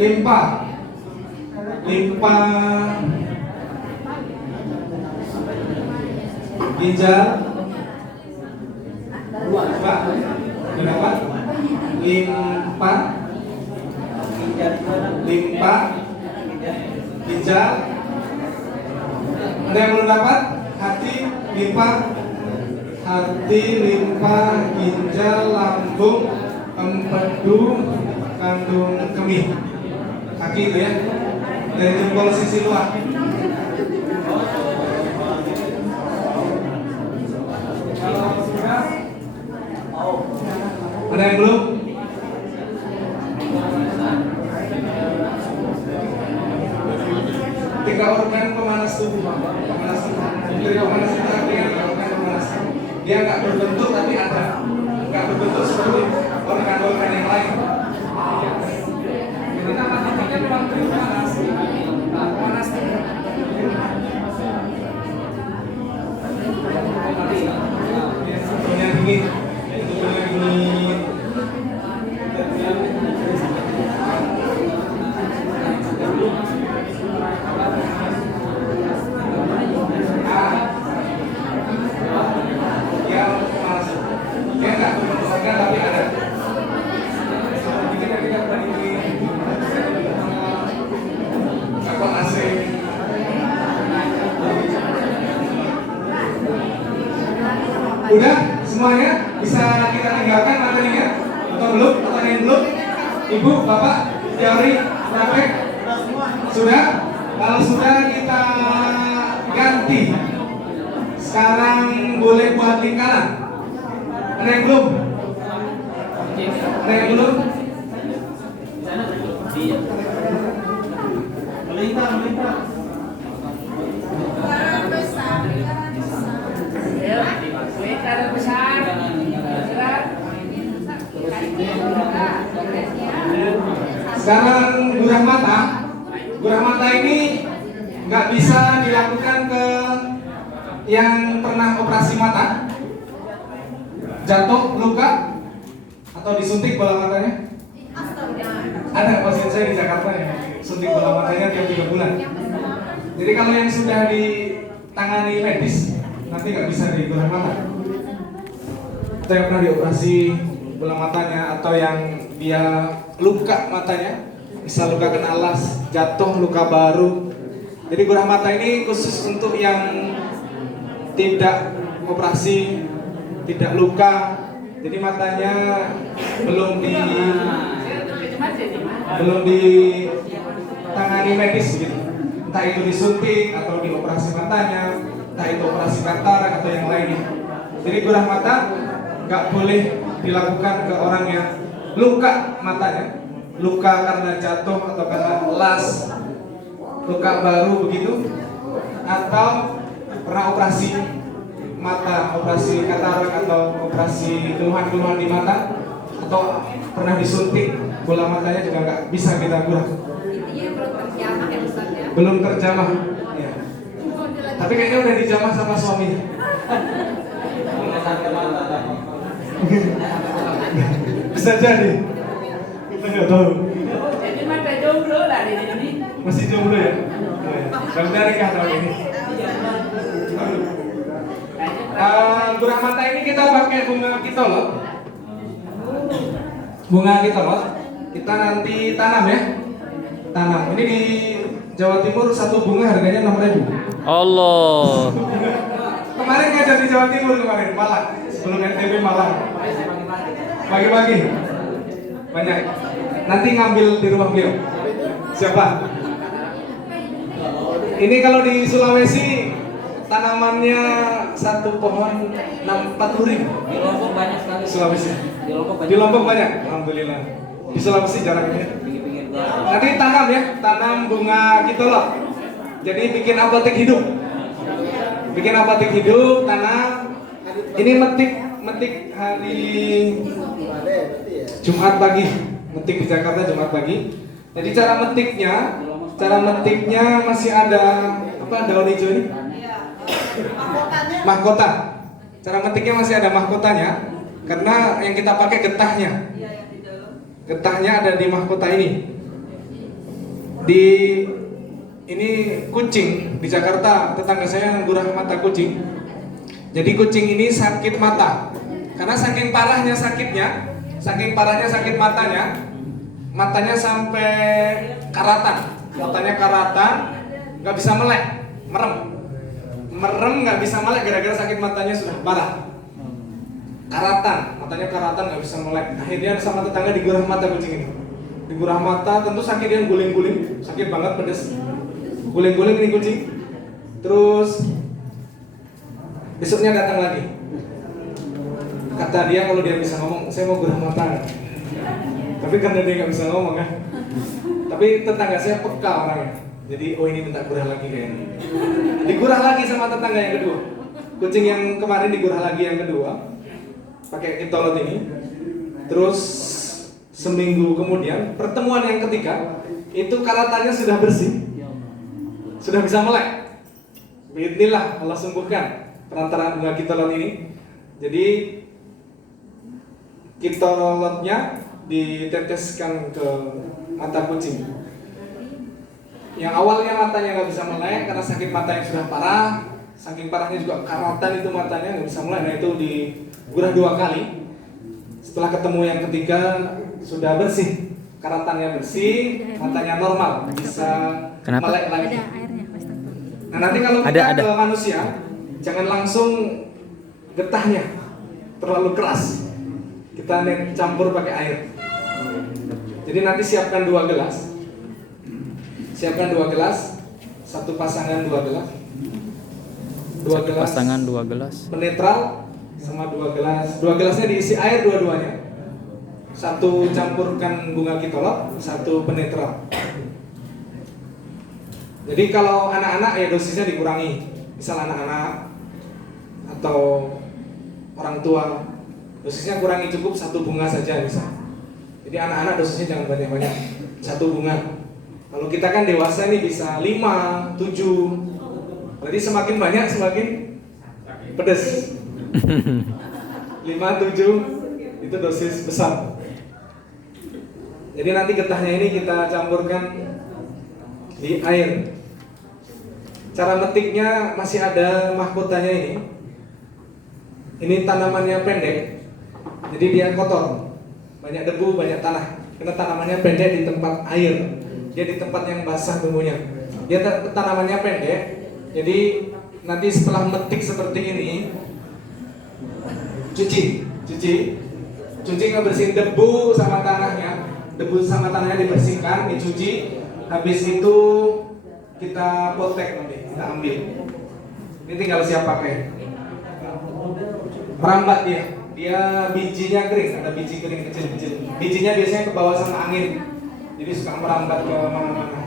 Limpa, ginjal, Pak. Dapat limpa, ginjal. Ada yang belum dapat? Hati, limpa, ginjal, lambung, empedu, kandung kemih. Kaki itu ya, dari jempol sisi luar. Ada yang belum? Tiga organ pemanas tubuh, pemanas tubuh. Dari pemanas itu dengan organ pemanas. Dia nggak berbentuk tapi ada, nggak berbentuk seperti organ-organ yang lain. Jadi nama titiknya memang pemanas, pemanas tubuh. Yang dingin. Udah semuanya bisa kita tinggalkan materinya atau belum? Atau ada yang belum? Ibu, bapak, teori, praktek sudah? Kalau sudah kita ganti. Sekarang boleh buat lingkaran. Ada yang belum? Ada yang belum? Melintang. Sekarang gurah mata ini nggak bisa dilakukan ke yang pernah operasi mata, jatuh, luka, atau disuntik bola matanya. Ada pasien saya di Jakarta ya, suntik bola matanya tiap 3 bulan. Jadi kalau yang sudah ditangani medis, nanti nggak bisa di gurah mata. Atau yang pernah dioperasi bola matanya, atau yang dia luka matanya, misal luka kena las, jatuh, luka baru. Jadi gurah mata ini khusus untuk yang tidak operasi, tidak luka. Jadi matanya belum ditangani medis gitu. Entah itu disuntik atau dioperasi matanya, entah itu operasi katarak atau yang lainnya. Jadi gurah mata nggak boleh dilakukan ke orang yang luka matanya, luka karena jatuh atau karena las, luka baru begitu, atau pernah operasi. mata, operasi katarak atau operasi keluhan-keluhan di mata, atau pernah disuntik bola matanya juga nggak bisa kita gurah. Belum terjamah. Ya. Tapi kayaknya udah dijamah sama suaminya. Bisa jadi. Kita nggak tahu. Jadi mata jomblo lah di sini. Masih jomblo ya? Dan dari tahun ini. Gurah mata ini kita pakai bunga kitolot. Bunga kitolot. Kita nanti tanam ya. Tanam. Ini di Jawa Timur satu bunga harganya 6.000. Allah. Kemarin ngajar di Jawa Timur kemarin, Malang. Sebelum NTB Malang. Bagi-bagi. Banyak. Nanti ngambil di rumah beliau. Siapa? Ini kalau di Sulawesi tanamannya satu pohon 40.000. Di Lombok banyak sekali. Sulawesi. Di Di Lombok banyak. Alhamdulillah. Di Sulawesi jarang ya. pinggir-pinggir gua. Nanti tanam ya, tanam bunga kitolot. Jadi bikin apotek hidup. Bikin apotek hidup, tanam. Ini metik hari Jumat pagi. Metik di Jakarta Jumat pagi. Jadi cara metiknya masih ada apa daun hijau ini? Mahkota. Cara metiknya masih ada mahkotanya karena yang kita pakai getahnya. Getahnya ada di mahkota ini. Ini kucing di Jakarta, tetangga saya gurah mata kucing. Jadi kucing ini sakit mata. Karena saking parahnya sakit matanya sampai karatan. Matanya karatan, nggak bisa melek, merem nggak bisa melek gara-gara sakit matanya sudah parah. Matanya karatan nggak bisa melek. Akhirnya sama tetangga digurah mata kucing ini. Digurah mata, tentu sakit dia guling-guling, sakit banget pedes. Guling-guling ini kucing. Terus besoknya datang lagi. Kata dia kalau dia bisa ngomong, saya mau gurah mata. Tapi karena dia nggak bisa ngomong kan. Tapi tetangga saya peka orangnya. Jadi ini minta gurah lagi kayaknya. Digurah lagi sama tetangga yang kedua. Kucing yang kemarin digurah lagi yang kedua. Pakai kitolot ini. Terus seminggu kemudian pertemuan yang ketiga itu karatannya sudah bersih. Sudah bisa melek. Bismillah Allah sembuhkan perantaraan bunga kitolot ini. Jadi kitolotnya diteteskan ke mata kucing. Yang awalnya matanya nggak bisa melek karena sakit mata yang sudah parah, saking parahnya juga karatan itu matanya nggak bisa melek. Nah itu digurah 2 kali. Setelah ketemu yang ketiga sudah bersih, karatannya bersih, matanya normal, bisa melek lagi. Nah nanti kalau kita ke manusia, jangan langsung getahnya terlalu keras. Kita campur pakai air. Jadi nanti siapkan 2 gelas. Siapkan 2 gelas, satu pasangan 2 gelas. 2 gelas. Pasangan 2 gelas. Penetral sama 2 gelas. 2 gelasnya diisi air dua-duanya. Satu campurkan bunga kitolot, satu penetral. Jadi kalau anak-anak ya dosisnya dikurangi. Misal anak-anak atau orang tua, dosisnya kurangi, cukup 1 bunga saja misal. Jadi anak-anak dosisnya jangan banyak-banyak, 1 bunga. Kalau kita kan dewasa ini bisa 5, 7. Berarti semakin banyak semakin pedas. 5, 7 itu dosis besar. Jadi nanti getahnya ini kita campurkan di air. Cara metiknya masih ada mahkotanya ini. Ini tanamannya pendek, jadi dia kotor, banyak debu, banyak tanah. Karena tanamannya pendek di tempat air, dia di tempat yang basah tumbuhnya. Dia tanamannya pendek, jadi nanti setelah metik seperti ini, cuci ngebersihin debu sama tanahnya dibersihkan, dicuci. Habis itu kita potek nanti, kita ambil. Ini tinggal siap pakai. Merambat dia bijinya kering, ada biji kering kecil-kecil. Bijinya biasanya ke bawah sama angin, jadi suka merambat ke mana-mana.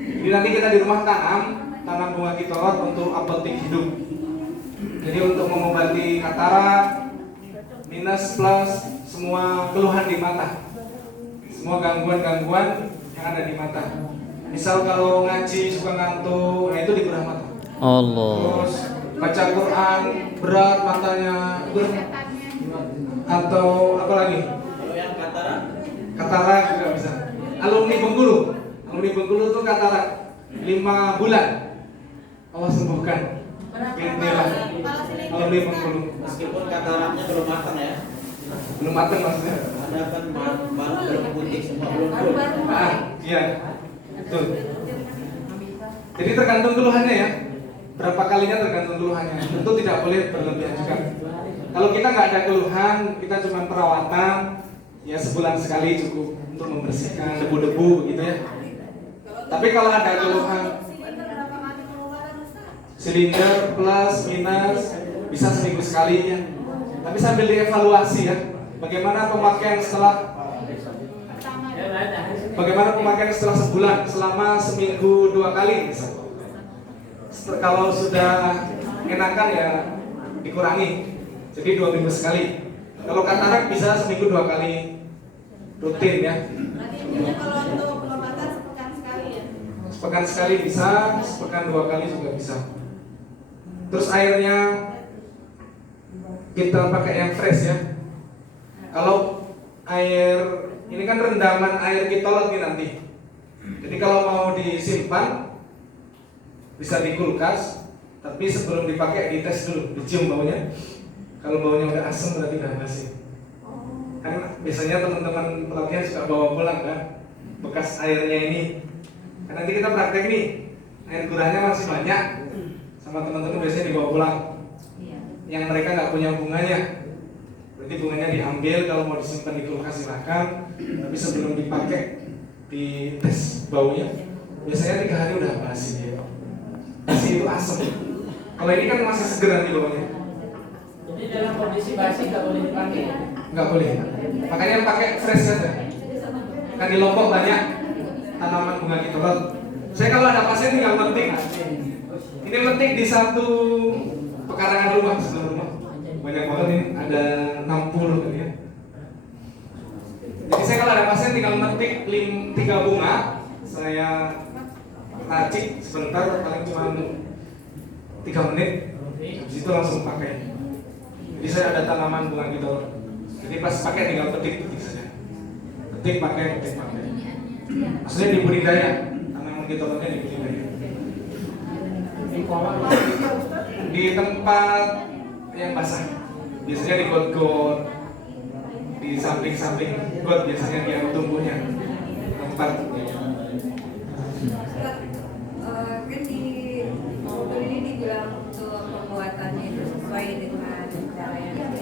Jadi nanti kita di rumah tanam bunga kitolot untuk apotek hidup. Jadi untuk mengobati katarak, minus, plus, semua keluhan di mata, semua gangguan-gangguan yang ada di mata. Misal kalau ngaji suka ngantuk, nah itu dibedah mata. Allah. Terus baca Quran berat matanya, atau apa lagi? Kalau yang katarak, Katarak juga bisa. Alumni Bengkulu tuh katarak 5 bulan. Allah sembuhkan. Bismillah. Alumni Bengkulu. meskipun kataraknya belum matang ya, Belum matang maksudnya. ada kan baru berputih semua belum full. Iya. Betul. Jadi tergantung keluhannya ya. Berapa kalinya tergantung keluhannya. Tentu tidak boleh berlebihan juga. Kalau kita nggak ada keluhan, kita cuma perawatan, ya sebulan sekali cukup untuk membersihkan debu-debu gitu ya. Tapi kalau ada keluhan silinder plus minus bisa seminggu sekali ya. Tapi sambil dievaluasi ya. Bagaimana pemakaian setelah sebulan, selama seminggu 2 kali misal. Kalau sudah enakan ya dikurangi, jadi 2 minggu sekali. Kalau katarak bisa seminggu 2 kali rutin ya. Kalau untuk pengobatan sepekan sekali ya. Sepekan sekali bisa, sepekan 2 kali juga bisa. Terus airnya kita pakai yang fresh ya. Kalau air ini kan rendaman air kitolot nih nanti. Jadi kalau mau disimpan bisa di kulkas, tapi sebelum dipakai dites dulu, dicium baunya. Kalau baunya udah asam berarti udah basi. Kan biasanya teman-teman pelatihan suka bawa pulang kan bekas airnya ini. Kan nanti kita praktek nih, air gurahnya masih banyak. Sama teman-teman biasanya dibawa pulang. Yang mereka nggak punya bunganya, berarti bunganya diambil. Kalau mau disimpan di kulkas silakan. Tapi sebelum dipakai dites baunya. Biasanya 3 hari udah basi dia. Basi itu asam. Kalau ini kan masih seger nanti baunya. Jadi dalam kondisi basi nggak boleh dipakai. Nggak boleh. Makanya pakai fresh saja. Kan di Lombok banyak tanaman bunga kitolot. Saya kalau ada pasien tinggal metik. Ini metik di satu pekarangan rumah sebelah rumah. Banyak banget ini, ada 60 kan ya. Jadi saya kalau ada pasien tinggal metik 3 bunga, saya racik sebentar, paling cuma 3 menit. Habis itu langsung pakai. Jadi saya ada tanaman bunga kitolot. Jadi pas pakai tinggal petik saja. Petik pakai. Maksudnya di budidaya, tanaman kitolotnya di budidaya. Di tempat yang basah, biasanya di got-got, di samping-samping got biasanya dia tumbuhnya tempat. Kan di mobil ini dibilang untuk pembuatannya itu sesuai dengan cara yang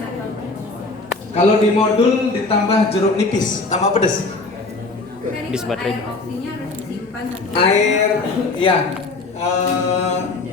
Kalau di modul ditambah jeruk nipis, tambah pedas. Bis baterai. air oksinya harus disimpan Air, ya, di